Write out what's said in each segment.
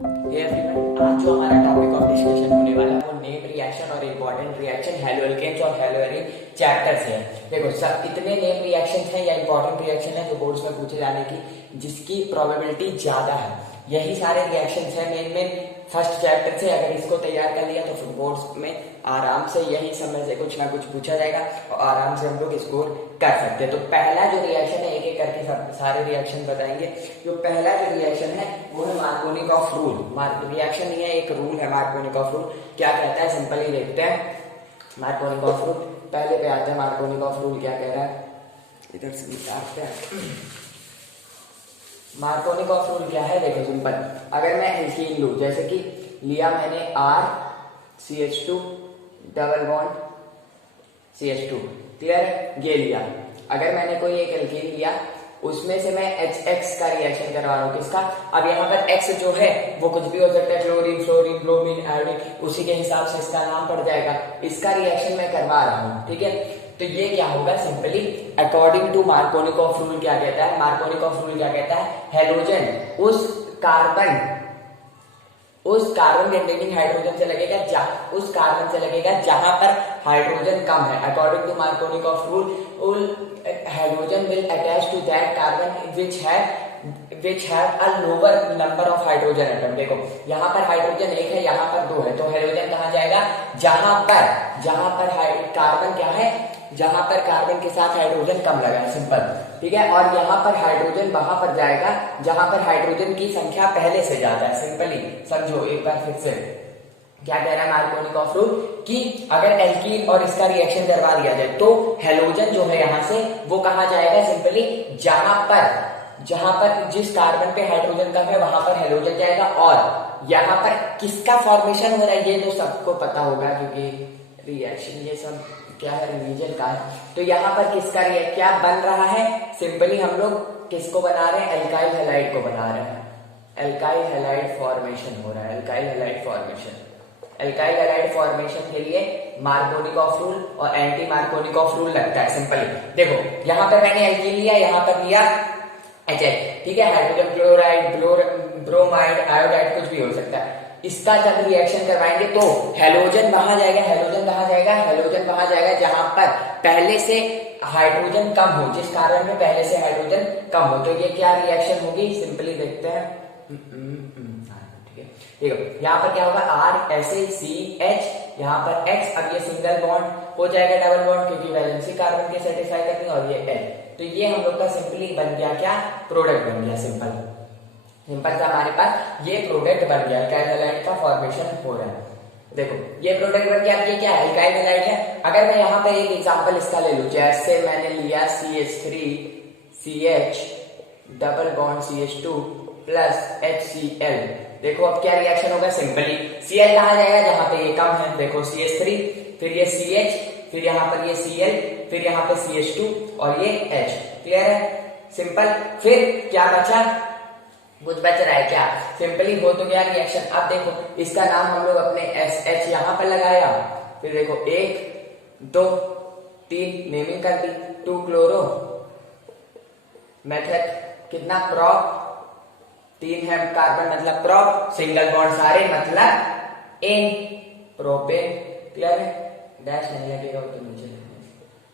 Hey everyone, आज जो हमारा टॉपिक ऑफ डिस्कशन होने वाला है वो नेम रिएक्शन और इम्पोर्टेंट रिएक्शन हैलोएल्केन्स और हैलोएरिन चैप्टर से है। देखो सब इतने नेम रिएक्शन हैं या इम्पोर्टेंट रिएक्शन है जो बोर्ड्स में पूछे जाने की जिसकी प्रोबेबिलिटी ज्यादा है, यही सारे रिएक्शन है मेन मेन फर्स्ट चैप्टर से। अगर इसको तैयार कर लिया तो फिर बोर्ड्स में आराम से यही समय से कुछ ना कुछ पूछा जाएगा और आराम से हम लोग स्कोर कर सकते हैं। तो पहला जो रिएक्शन है, एक एक करके सब सारे रिएक्शन बताएंगे। जो पहला जो रिएक्शन है वो है मार्कोनिकॉफ रूल। रिएक्शन नहीं है, एक रूल है मार्कोनिकॉफ रूल। क्या कहता है सिंपली देखते हैं मार्कोनिकॉफ रूल। पहले पे आते हैं मार्कोनिकॉफ रूल क्या कह रहा है, इधर से निकालते हैं। मार्कोनिकॉफ रूल क्या है, देखो सिंपल। अगर मैं एल्कीन लूं, जैसे कि लिया मैंने RCH2 double bond CH2, clear है, ये लिया। अगर मैंने कोई एक एल्कीन लिया उसमें से मैं HX का रिएक्शन करवा रहा हूँ, किसका। अब यहाँ पर X जो है वो कुछ भी हो सकता है, क्लोरीन, फ्लोरीन, ब्रोमीन, आयोडीन, उसी के हिसाब से इसका नाम पड़ जाएगा। इसका रिएक्शन मैं करवा रहा हूँ, ठीक है। तो ये क्या होगा, simply according to Markovnikov rule क्या कहता है, मार्कोनिकॉफ रूल क्या कहता है, हेलोजन उस कार्बन कंटेनिंग हाइड्रोजन से लगेगा उस कार्बन से लगेगा जहां पर हाइड्रोजन कम है। According to Markovnikov rule, hydrogen will attach to that carbon which have a lower number of hydrogen atom. देखो यहाँ पर हाइड्रोजन एक है, यहाँ पर दो है, तो हाइड्रोजन कहाँ जाएगा, जहां पर कार्बन क्या है, जहां पर कार्बन के साथ हाइड्रोजन कम लगा है, सिंपल, ठीक है। और यहाँ पर हाइड्रोजन वहां पर जाएगा जहां पर हाइड्रोजन की संख्या पहले से ज्यादा है। सिंपली समझो एक बार फिर से क्या कह रहा है मार्कोनिकॉफ रूल, कि अगर एल्कीन और इसका रिएक्शन करवा दिया जाए तो हेलोजन जो है यहाँ से वो कहाँ जाएगा, सिंपली जहां पर जिस कार्बन पे हाइड्रोजन कम है वहां पर हेलोजन जाएगा। और यहाँ पर किसका फॉर्मेशन हो रहा है ये तो सबको पता होगा, क्योंकि रिएक्शन ये सब क्या है, रिलीजन का है। तो यहाँ पर किसका क्या बन रहा है, सिंपली हम लोग किसको बना रहे हैं, एल्काइल हैलाइड को बना रहे हैं। एल्काइल हैलाइड फॉर्मेशन हो रहा है, alkyl halide formation. Alkyl halide formation के लिए मार्कोनिकॉफ रूल और एंटी मार्कोनिकॉफ रूल लगता है। सिंपली देखो यहाँ पर मैंने एल्कीन लिया, यहाँ पर लिया HH, ठीक है, हाइड्रोजन क्लोराइड, ब्रोमाइड, आयोडाइड, कुछ भी हो सकता है। इसका जब रिएक्शन करवाएंगे तो हेलोजन वहां जाएगा, हेलोजन कहां जाएगा, हेलोजन वहां जाएगा जहां पर पहले से हाइड्रोजन कम हो, जिस कारण में पहले से हाइड्रोजन कम हो। तो ये क्या रिएक्शन होगी, सिंपली देखते हैं, ठीक है। यहाँ पर क्या होगा, RCH, यहाँ पर X, अब ये सिंगल बॉन्ड हो जाएगा डबल बॉन्ड, क्योंकि वैलेंसी कार्बन के सेटिस्फाई करनी है, और ये L। तो ये हम लोग का सिंपली बन गया क्या, प्रोडक्ट बन गया। सिंपल सा हमारे पास ये प्रोडक्ट बन गया, एल्काइल हैलाइड का फॉर्मेशन हो रहा है। देखो ये प्रोडक्ट बन गया, ये क्या है, एल्काइल हैलाइड है। अगर मैं यहाँ पे एक एग्जांपल इसका ले लूं, जैसे मैंने लिया CH3CH double bond CH2 plus HCl। देखो अब क्या रिएक्शन होगा, सिंपली Cl कहाँ जाएगा, जहां पे ये कम है। देखो CH3, फिर ये CH, फिर यहाँ पर ये Cl, फिर यहाँ पे CH2 और ये H, क्लियर है, सिंपल। फिर क्या बचा, कुछ बच रहा है क्या, सिंपली हो तो गया रिएक्शन। अब देखो इसका नाम हम लोग अपने SH यहाँ पर लगाया, फिर देखो 1 2 3 नेमिंग कर दी, 2 क्लोरो मेथड, कितना प्रॉप, 3 है कार्बन मतलब प्रॉप, सिंगल बॉन्ड सारे मतलब इन प्रोपेन, क्लियर है, डैश नहीं लगेगा वो तो नीचे,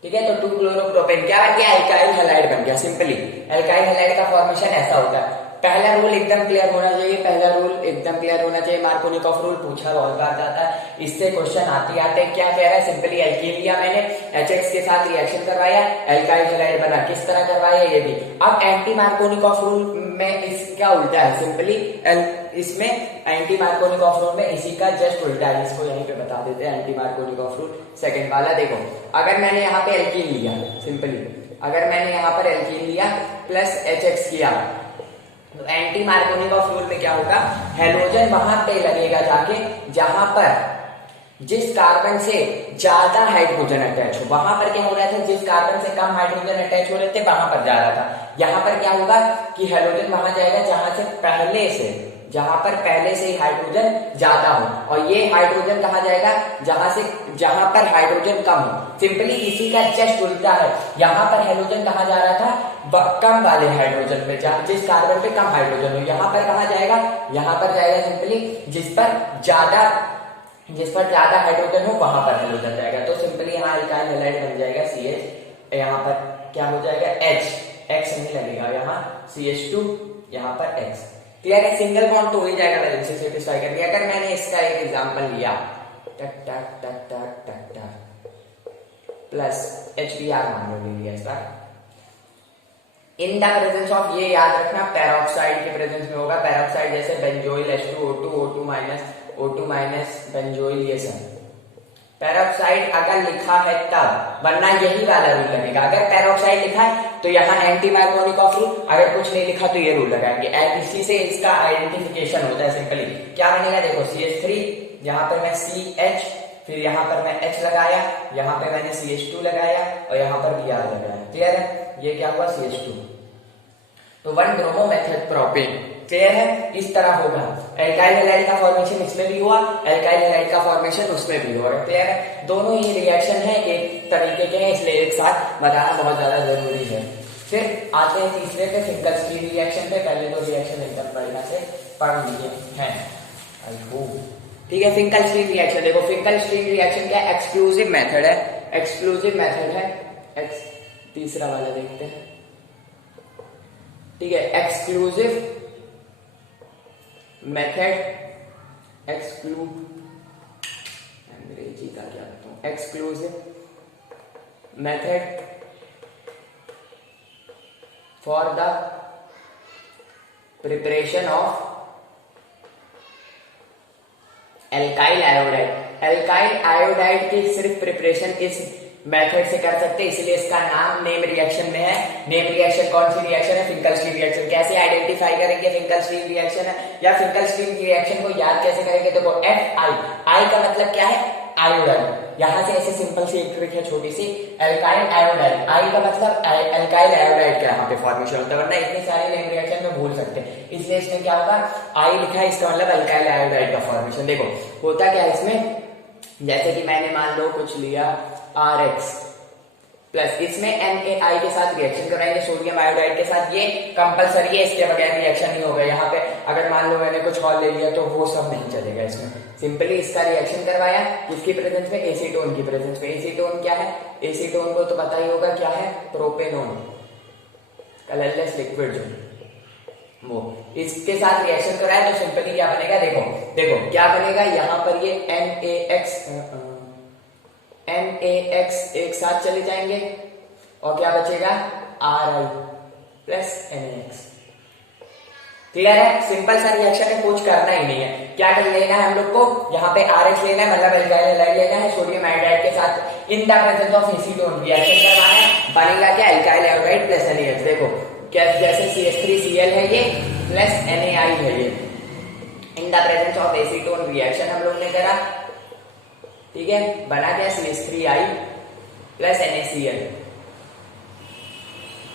ठीक है। तो 2 क्लोरो प्रोपेन क्या बन गया, एल्काइल हैलाइड बन गया। सिंपली एल्काइल हैलाइड का फॉर्मेशन ऐसा होता है। पहला रूल एकदम क्लियर होना चाहिए, मार्कोनिकॉफ रूल पूछा बहुत बार जाता है, इससे क्वेश्चन आते क्या कह रहा है, सिंपली एल्कीन लिया मैंने, HX के साथ रिएक्शन करवाया, एल्काइल हैलाइड बना, किस तरह करवाया ये भी। अब एंटी मार्कोनिकॉफ रूल में इसका उल्टा है, सिंपली इसमें एंटी मार्कोनिकॉफ रूल में इसी का जस्ट उल्टा है, इसको यहीं पे बता देते हैं। एंटी मार्कोनिकॉफ रूल सेकंड वाला देखो, अगर मैंने यहाँ पे एल्कीन लिया, सिंपली अगर मैंने यहाँ पर एल्कीन लिया प्लस HX किया, तो एंटी मार्कोनिकॉफ रूल में क्या होगा, हेलोजन वहां पे लगेगा जाके जहां पर जिस कार्बन से ज्यादा हाइड्रोजन अटैच हो। वहां पर क्या हो रहा था, जिस कार्बन से कम हाइड्रोजन अटैच हो रहे थे वहां पर जा रहा था। यहाँ पर क्या होगा कि हेलोजन वहां जाएगा जहां से जहां पर पहले से ही हाइड्रोजन ज्यादा हो, और ये हाइड्रोजन कहा जाएगा जहां पर हाइड्रोजन कम हो। सिंपली इसी का जस्ट उल्टा है, यहाँ पर हाइड्रोजन कहा जा रहा था कम वाले हाइड्रोजन पे, जिस कार्बन पे कम हाइड्रोजन हो, यहाँ पर कहा जाएगा, यहाँ पर जाएगा सिंपली जिस पर ज्यादा हाइड्रोजन हो वहां पर हाइड्रोजन जाएगा। तो सिंपली यहाँ अल्काइल हैलाइड बन जाएगा CH, यहाँ पर क्या हो जाएगा H, X नहीं लगेगा, यहाँ CH2, यहाँ पर X। क्लियर है? सिंगल बॉन्ड तो हो ही जाएगा बैलेंस से सेटिस्फाई करके। अगर मैंने इसका एक एग्जांपल लिया टक टक टक टक टक टक प्लस HBr मान लो ले लिया इसका, इन द प्रेजेंस ऑफ, ये याद रखना पेरोक्साइड के प्रेजेंस में होगा, पेरोक्साइड जैसे बेंजोइल O2 माइनस बेंजोइल, ये सब पेरोक्साइड अगर लिखा है तब, वरना यही वाला रूल लगेगा। अगर पेरोक्साइड लिखा है तो यहाँ एंटी मार्कोनिकॉफ रूल, अगर कुछ नहीं लिखा तो ये रूल लगाएंगे। इसी से इसका आइडेंटिफिकेशन होता है। सिंपली क्या बनेगा देखो, CH3, यहाँ पर मैं CH, फिर यहाँ पर मैं H लगाया, यहाँ पे मैंने CH2 लगाया और यहाँ पर Br लगाया। क्लियर है? ये क्या हुआ CH2। तो 1 ब्रोमो मेथड प्रोपेन। क्लियर है? इस तरह होगा। एल्काइल हैलाइड का फॉर्मेशन इसमें भी हुआ, एल्काइल हैलाइड का फॉर्मेशन उसमें भी हुआ। क्लियर है? दोनों ही रिएक्शन है एक तरीके के हैं, इसलिए एक साथ बताना बहुत ज्यादा जरूरी है। फिर आते हैं तीसरे पे, सिंगल स्ट्रीम रिएक्शन पे। पहले दो रिएक्शन एकदम बढ़िया से पढ़ लिए हैं, आई होप। ठीक है, सिंगल स्ट्रीम रिएक्शन देखो, सिंगल स्ट्रीम रिएक्शन क्या है? एक्सक्लूसिव मेथड है, एक्सक्लूसिव मेथड है। तीसरा वाला देखते हैं। ठीक है, एक्सक्लूसिव मेथड, अंग्रेजी का क्या कहता हूं, exclusive method for the preparation of alkyl iodide. Alkyl iodide की सिर्फ प्रिपरेशन इस मेथड से कर सकते हैं, इसलिए इसका नाम नेम रिएक्शन में है। नेम रिएक्शन कौन सी रिएक्शन है? Single stream reaction. कैसे आइडेंटिफाई करेंगे सिंगल स्ट्रीम रिएक्शन है, या सिंगल स्ट्रीम रिएक्शन को याद कैसे करेंगे? देखो Fi का मतलब क्या है? आयोडाइड। यहां से ऐसे सिंपल सी एक ट्रिक है छोटी सी, एल्काइल आयोडाइड, आई का मतलब एल्काइल आयोडाइड का यहाँ पे फॉर्मेशन होता है, वरना इतने सारे नेम रिएक्शन में भूल सकते हैं। इसलिए इसमें क्या होगा, आई लिखा है, इसका मतलब एल्काइल आयोडाइड का फॉर्मेशन। देखो होता क्या है इसमें, जैसे कि मैंने मान लो कुछ लिया RX प्लस, इसमें NaI के साथ रिएक्शन कराएंगे सोडियम आयोडाइड के साथ, ये कंपलसरी है, इसके बगैर रिएक्शन नहीं होगा। यहाँ पे अगर मान लो मैंने कुछ और ले लिया तो वो सब नहीं चलेगा इसमें। सिंपली इसका रिएक्शन करवाया किसकी प्रेजेंस में? एसीटोन की प्रेजेंस में। एसीटोन क्या है? एसीटोन को तो पता ही होगा क्या है, प्रोपेनोन, कलरलेस लिक्विड जो वो, इसके साथ रिएक्शन कराया तो सिंपली क्या बनेगा, देखो क्या बनेगा, यहाँ पर ये NaX एक साथ चले जाएंगे और क्या बचेगा, Ri प्लस NaX। क्लियर है? सिंपल सा रिएक्शन है, कुछ करना ही नहीं है। क्या कर लेना है हम लोग को, यहाँ पे RH लेना है, मतलब एल्काइल हैलाइड लेना है सोडियम आयोडाइड के साथ in the presence of acetone reaction करना है, बनेगा क्या, एल्काइल आयोडाइड प्लस NaX। देखो क्या, जैसे CH3Cl है ये प्लस NaI है ये, in the presence of acetone reaction हम लोग ने करा। ठीक है, बना क्या, CH3I प्लस NaCl।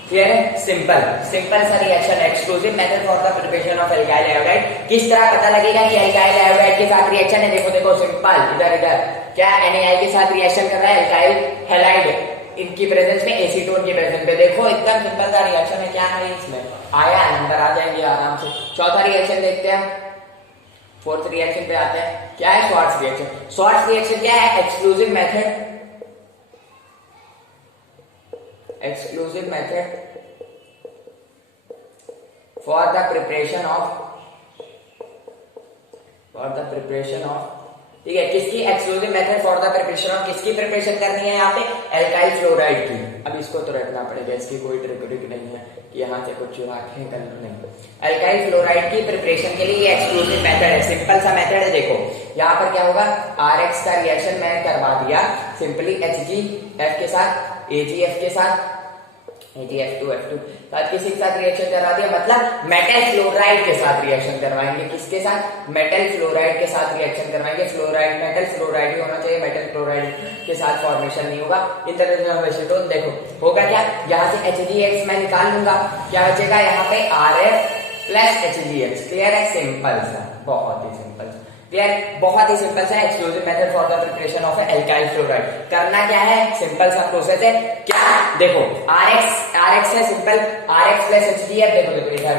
क्लियर है? सिंपल सा reaction, exclusive method for the preparation of alkyl iodide. किस तरह पता लगेगा कि एल्काइल आयोडाइड के साथ रिएक्शन है? देखो सिंपल, इधर क्या NaI के साथ रिएक्शन कर रहा है एल्काइल हैलाइड इनकी प्रेजेंस में, एसीटोन की प्रेजेंस में। देखो एकदम सिंपल सा रिएक्शन है, क्या है इसमें आया, नंबर आ जाएंगे आराम से। चौथा रिएक्शन देखते हैं, फोर्थ रिएक्शन पे आते हैं। क्या है, शॉर्ट्स रिएक्शन। शॉर्ट्स रिएक्शन क्या है, exclusive method for the preparation of ठीक है, किसकी exclusive method for the preparation of, किसकी प्रिपरेशन करनी है यहाँ पे, एल्काइल फ्लोराइड की। अब इसको तो रखना पड़ेगा, इसकी कोई ट्रिक नहीं है कि यहाँ से कुछ रखें कर नहीं। एल्काइल फ्लोराइड की प्रिपरेशन के लिए ये एक्सक्लूसिव मेथड है, सिंपल सा मेथड है। देखो यहाँ पर क्या होगा, RX का रिएक्शन मैंने करवा दिया सिंपली HgF के साथ, AgF के साथ, AgF2F2 किसी के साथ रिएक्शन करवा दिया, मतलब मेटल फ्लोराइड के साथ रिएक्शन करवाएंगे। किसके साथ, मेटल फ्लोराइड के साथ रिएक्शन करवाएंगे। फ्लोराइड मेटल फ्लोराइड ही होना चाहिए, मेटल फ्लोराइड के साथ फॉर्मेशन नहीं होगा। इंटरनेशनल देखो होगा क्या, यहाँ से HgX मैं निकाल लूंगा, क्या बचेगा यहाँ पे RF प्लस HgH। क्लियर है? सिंपल सा, बहुत ही सिंपल सा। क्लियर? बहुत ही सिंपल सा exclusive method for the preparation of alkyl fluoride. करना क्या है? सिंपल सा प्रोसेस है। क्या? देखो RX है सिंपल, RX प्लस HgF। देखो इधर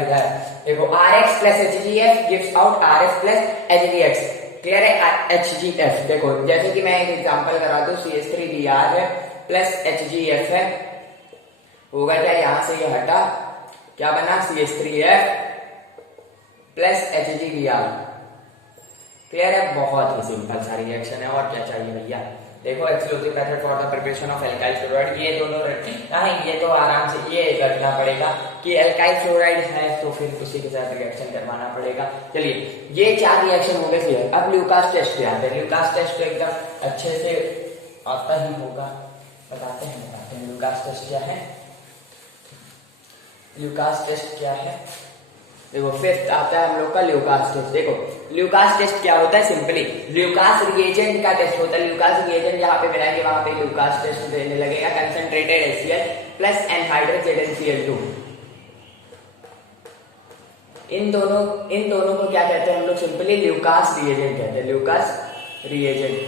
देखो RX plus HgF gives out RX plus HgX। Clear है? HgF देखो, जैसे कि मैं एक एग्जांपल करा दूं, CH3Br है प्लस HgF है, होगा क्या? यहां से ये हटा, क्या बना? CH3F plus HgBr। क्लियर है? बहुत ही सिंपल सा रिएक्शन है, और क्या चाहिए भैया? देखो exclusive method for the preparation of alkyl fluoride, ये दोनों ये तो आराम से ये रखना पड़ेगा कि एल्काइल फ्लोराइड है तो फिर उसी के साथ रिएक्शन करवाना पड़ेगा। चलिए, ये 4 रिएक्शन हो गए क्लियर। अब ल्यूकास टेस्ट पे आते हैं। ल्यूकास टेस्ट तो एकदम अच्छे से आता ही होगा, बताते हैं ल्यूकास टेस्ट क्या है। ल्यूकास टेस्ट क्या है? देखो फिफ्थ आता है हम लोग का ल्यूकास टेस्ट। देखो ल्यूकास टेस्ट क्या होता है? सिंपली ल्यूकास रिएजेंट का टेस्ट होता है। ल्यूकास रिएजेंट जहां पे मिलाएंगे वहां पे ल्यूकास टेस्ट देने लगेगा। Concentrated HCl plus anhydrous ZnCl2। इन दोनों को क्या कहते हैं हम लोग? सिंपली ल्यूकास रिएजेंट कहते हैं। Lucas reagent.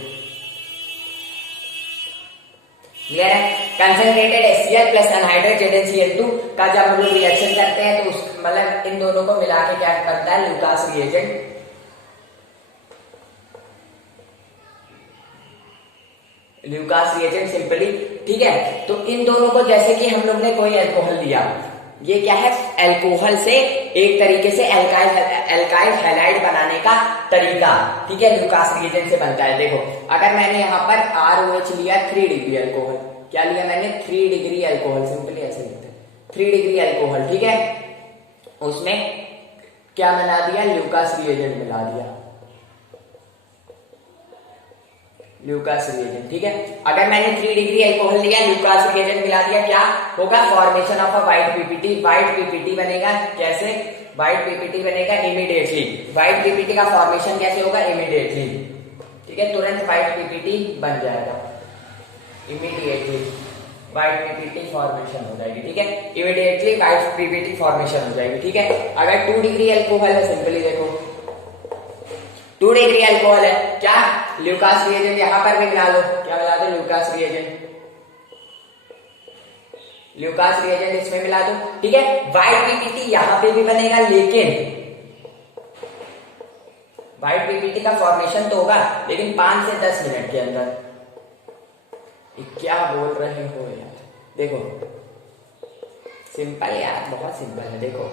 क्लियर है? Concentrated HCl plus anhydrous ZnCl2 का जब हम लोग रिएक्शन करते हैं तो उस मतलब इन दोनों को मिला के क्या करता है? Lucas reagent. Lucas reagent simply, ठीक है। तो इन दोनों को जैसे कि हम लोग ने कोई अल्कोहल लिया, ये क्या है? अल्कोहल से एक तरीके से एल्काइल हैलाइड बनाने का तरीका, ठीक है, ल्यूकास रिएजेंट से बनता है। देखो अगर मैंने यहाँ पर ROH लिया 3 डिग्री अल्कोहल, क्या लिया मैंने? 3 डिग्री अल्कोहल, सिंपली ऐसे लिखते हैं 3 डिग्री अल्कोहल, ठीक है। उसमें क्या मिला दिया? ल्यूकास रिएजेंट मिला दिया, ल्यूकास रिएजेंट, ठीक है। अगर मैंने 3 डिग्री अल्कोहल लिया, ल्यूकास रिएजेंट मिला दिया, क्या होगा? Formation of a white PPT. White PPT बनेगा कैसे? व्हाइट पीपीटी बनेगा इमीडिएटली। व्हाइट पीपीटी का फॉर्मेशन कैसे होगा? इमीडिएटली, ठीक है, तुरंत व्हाइट पीपीटी बन जाएगा, इमीडिएटली व्हाइट पीपीटी फॉर्मेशन हो जाएगी, ठीक है, इमीडिएटली व्हाइट पीपीटी फॉर्मेशन हो जाएगी, ठीक है। अगर 2 डिग्री अल्कोहल है, सिंपली देखो 2 डिग्री अल्कोहल है, क्या? ल्यूकास रिएजेंट यहां पर भी मिला लो, क्या मिला दो? ल्यूकास रिएजेंट, ल्यूकास रिएजेंट इसमें मिला दो, ठीक है। व्हाइट पीपीटी यहां पे भी बनेगा, लेकिन व्हाइट पीपीटी का फॉर्मेशन तो होगा लेकिन 5 से 10 मिनट के अंदर। क्या बोल रहे हो यार? देखो सिंपल यार, बहुत सिंपल है। देखो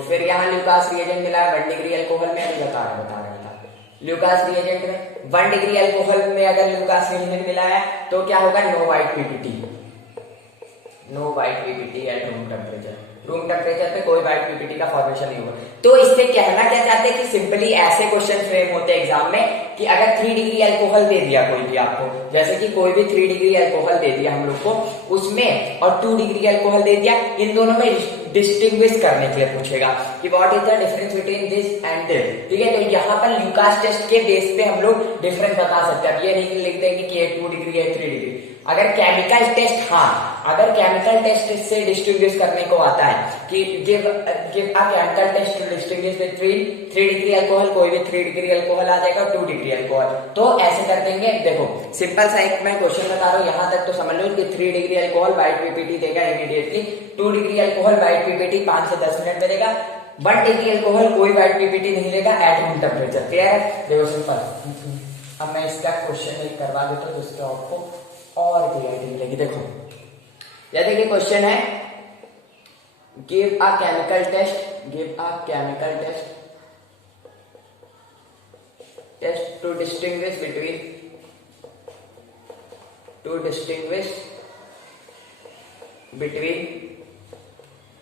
फिर यहाँ ल्यूकास रिएजेंट मिला 1 डिग्री अल्कोहल में, अभी बता रहा ल्यूकास रिएजेंट में 1 डिग्री अल्कोहल में अगर ल्यूकास रिएजेंट मिला है तो क्या होगा? No white ppt, no white ppt at room temperature. Room temperature पे कोई व्हाइट पीपीटी का फॉर्मेशन नहीं होगा। तो इससे कहना क्या चाहते हैं कि सिंपली ऐसे क्वेश्चन फ्रेम होते हैं एग्जाम में कि अगर 3 डिग्री अल्कोहल दे दिया कोई भी आपको, जैसे कि कोई भी 3 डिग्री अल्कोहल दे दिया हम लोग को, उसमें और 2 डिग्री अल्कोहल दे दिया, इन दोनों में डिस्टिंग्विश करने के लिए पूछेगा कि what is the difference between this and this, ठीक है। तो यहाँ पर ल्यूकास टेस्ट के बेस पे हम लोग डिफरेंस बता सकते हैं। ये नहीं लिख देंगे कि ये 2 डिग्री है 3 डिग्री। अगर केमिकल टेस्ट, हाँ अगर केमिकल टेस्ट से डिस्टिंग्विश करने को आता है कि give a chemical test to distinguish between 3 degree alcohol, कोई भी 3 डिग्री अल्कोहल आ जाएगा, 2 डिग्री अल्कोहल, तो ऐसे कर देंगे। देखो सिंपल सा एक मैं क्वेश्चन बता रहा हूँ, यहाँ तक तो समझ लो कि 3 डिग्री अल्कोहल व्हाइट पीपीटी देगा immediately, 2 degree alcohol white PPT 5 से 10 मिनट में देगा, 1 डिग्री अल्कोहल कोई व्हाइट पीपीटी नहीं लेगा एट रूम टेम्परेचर। क्लियर है? देखो सिंपल। अब मैं इसका क्वेश्चन एक करवा देता हूँ जिससे आपको और क्लियरिटी मिलेगी। देखो जैसे कि क्वेश्चन है, give a chemical test to distinguish between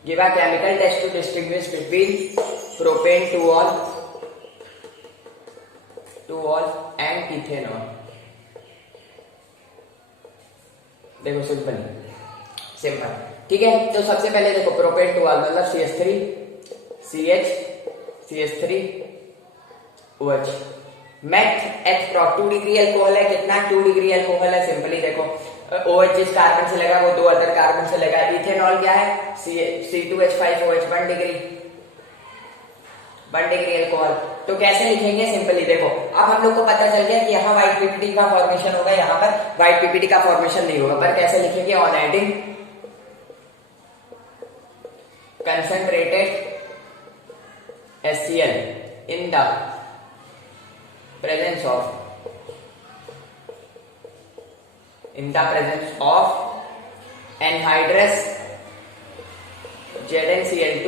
give a chemical test to distinguish between propane 2-ol and ethanol। देखो सिंपल, ठीक है। तो सबसे पहले देखो प्रोपेन 2-ol मतलब CH3OH। Meth H prop 2 degree alcohol है, कितना? 2 डिग्री अल्कोहल है। सिंपली देखो OH जिस कार्बन से लगा वो 2 अदर कार्बन से लगा। इथेनॉल क्या है? C2H5OH 1 degree, 1 degree alcohol. तो कैसे लिखेंगे, सिंपली देखो, अब हम लोग को पता चल गया कि यहाँ व्हाइट पीपीटी का फॉर्मेशन होगा, यहाँ पर व्हाइट पीपीटी का फॉर्मेशन नहीं होगा, पर कैसे लिखेंगे, on adding concentrated HCl in the presence of anhydrous ZnCl2,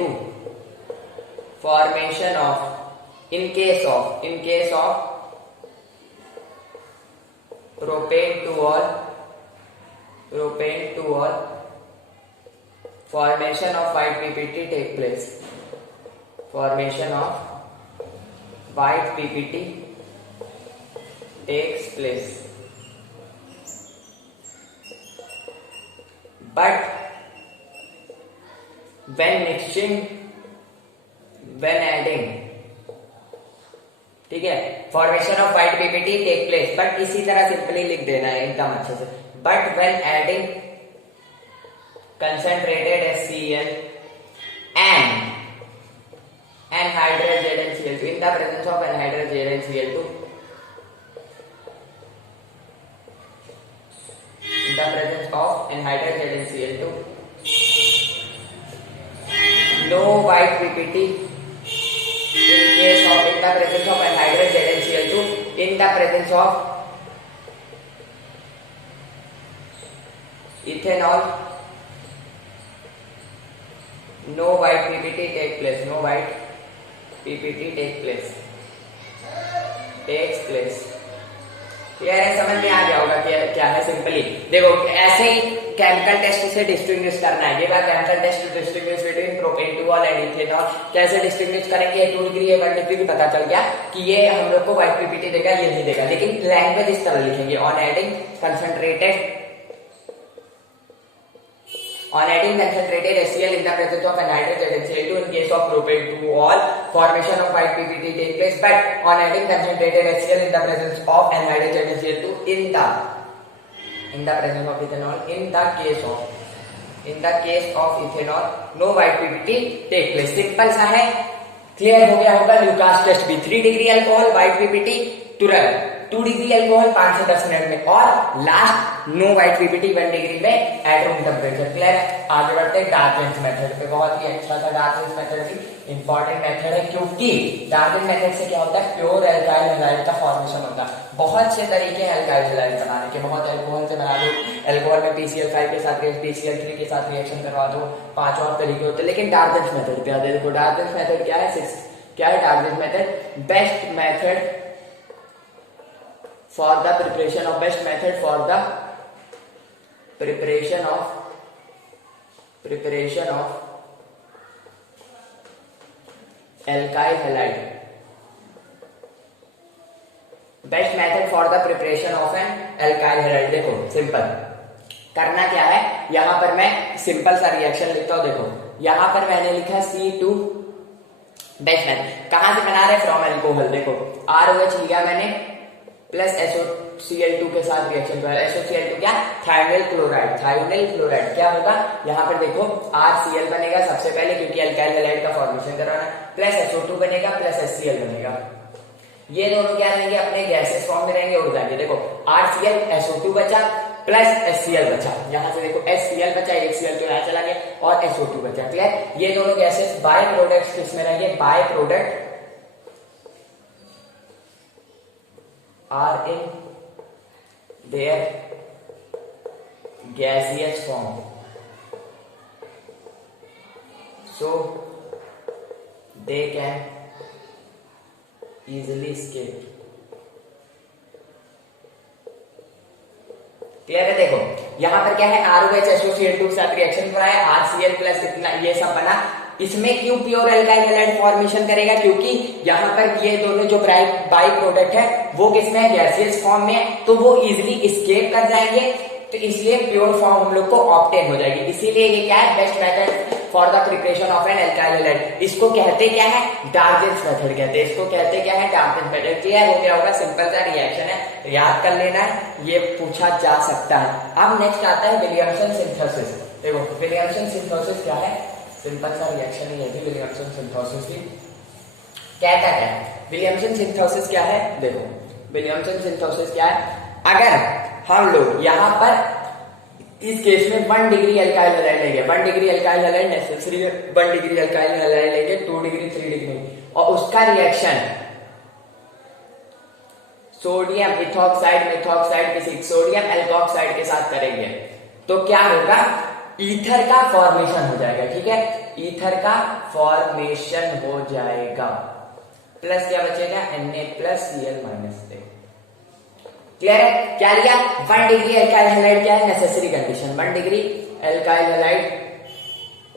formation of in case of propane to all formation of white PPT take place. Formation of white PPT takes place, but when adding, ठीक है, formation of white ppt take place, but इसी तरह simply लिख देना है एकदम अच्छे से, but when adding concentrated HCl and anhydrous ZnCl2 in the presence of anhydrous ZnCl2 no white PPT in the presence of anhydrous ZnCl2 in the presence of ethanol, no white PPT take place, takes place। यार समझ में आ गया होगा क्या है, simply देखो ऐसे ही केमिकल टेस्ट से डिस्टिंग्विश करना है। ये बात chemical test to distinguish between propan two ol and ethanol, कैसे डिस्टिंग्विश करेंगे, 2 डिग्री है 1 डिग्री पता चल गया कि ये हम लोग को व्हाइट पीपीटी देगा, ये नहीं देगा, लेकिन लैंग्वेज इस तरह लिखेंगे, on adding concentrated HCl in the presence of anhydrous ZnCl2 in case of propane-to-all formation of white PPT take place, but on adding concentrated HCl in the presence of anhydrous ZnCl2 in the presence of ethanol in the case of ethanol no white PPT take place। Simple सा है, clear हो गया होगा। Lucas test भी 3 degree alcohol white PPT तुरंत, 2 degree alcohol 5 से 10 minute में, और last no white ppt 1 degree में एट रूम टेम्परेचर। क्लियर है, आगे बढ़ते हैं डार्जेंस मेथड पे। बहुत ही अच्छा सा डार्जेंस मेथड भी इंपॉर्टेंट मेथड है, क्योंकि डार्जेंस मेथड से क्या होता है, प्योर एल्काइल हैलाइड का फॉर्मेशन होता है। बहुत से तरीके हैं एल्काइल हैलाइड बनाने के, बहुत अल्कोहल से बना दो, अल्कोहल में PCl5 के साथ PCl3 के साथ रिएक्शन करवा दो, 5 और तरीके होते हैं, लेकिन डार्जेंस मेथड पे आते हैं। देखो डार्जेंस मेथड क्या है, Darzens method best method for the preparation of alkyl halide, best method for the preparation of an alkyl halide. देखो सिंपल करना क्या है, यहां पर मैं सिंपल सा रिएक्शन लिखता हूं। देखो यहां पर मैंने लिखा C2, बेस्ट मेथड कहां से बना रहे, फ्रॉम एल्कोहल। देखो ROH लिया मैंने प्लस SOCl2 के साथ रिएक्शन कर, SOCl2 क्या, थायोनिल क्लोराइड क्या होगा, यहाँ पर देखो RCl बनेगा सबसे पहले, क्योंकि अल्काइल हैलाइड का फॉर्मेशन कराना, प्लस SO2 बनेगा प्लस HCl बनेगा। ये दोनों क्या रहेंगे, अपने गैसेस फॉर्म में रहेंगे, उड़ जाएंगे। देखो RCl SO2 बचा प्लस HCl बचा, यहाँ से देखो HCl बचा, HCl तो यहाँ चला गया, और SO2 बचा। क्लियर, ये दोनों गैसेस बाय प्रोडक्ट किसमें रहेंगे, by product are in their gaseous form, so they can easily escape। Clear है, देखो यहां पर क्या है, ROH SOCl2 के साथ रिएक्शन कराया, RCl प्लस इतना ये सब बना, इसमें क्यों प्योर एल्काइल हैलाइड फॉर्मेशन करेगा, क्योंकि यहाँ पर ये दोनों जो बाई प्रोडक्ट है वो किसमें है, गैसियस फॉर्म में है, तो वो इजिली एस्केप कर जाएंगे, तो इसलिए प्योर फॉर्म हम लोग को ऑब्टेन हो जाएगी। इसीलिए ये क्या है, best method for the preparation of an alkyl halide. इसको कहते क्या है, डार्जेंस मेथड कहते हैं, इसको कहते क्या है, डार्जेंस मेथड। क्लियर हो गया होगा, सिंपल सा रिएक्शन है, याद कर लेना है, ये पूछा जा सकता है। अब नेक्स्ट आता है विलियमसन सिंथेसिस। देखो विलियमसन सिंथेसिस क्या है, सिंपल सा रिएक्शन है, ये भी विलियमसन सिंथेसिस भी। कहता क्या है विलियमसन सिंथेसिस क्या है, देखो विलियमसन सिंथेसिस क्या है, अगर हम लोग यहाँ पर इस केस में 1 डिग्री अल्काइल हैलाइड लेंगे, 1 degree alkyl halide necessary 1 degree alkyl halide लेंगे, 2 डिग्री 3 डिग्री, और उसका रिएक्शन सोडियम इथॉक्साइड मिथॉक्साइड किसी सोडियम एल्कोक्साइड के साथ करेंगे, तो क्या होगा, ईथर का फॉर्मेशन हो जाएगा। ठीक है, ईथर का फॉर्मेशन हो जाएगा, प्लस क्या बचेगा Na+Cl-। क्लियर है, क्या लिया, 1 डिग्री अल्काइल हैलाइड क्या है, necessary condition, 1 degree alkyl halide,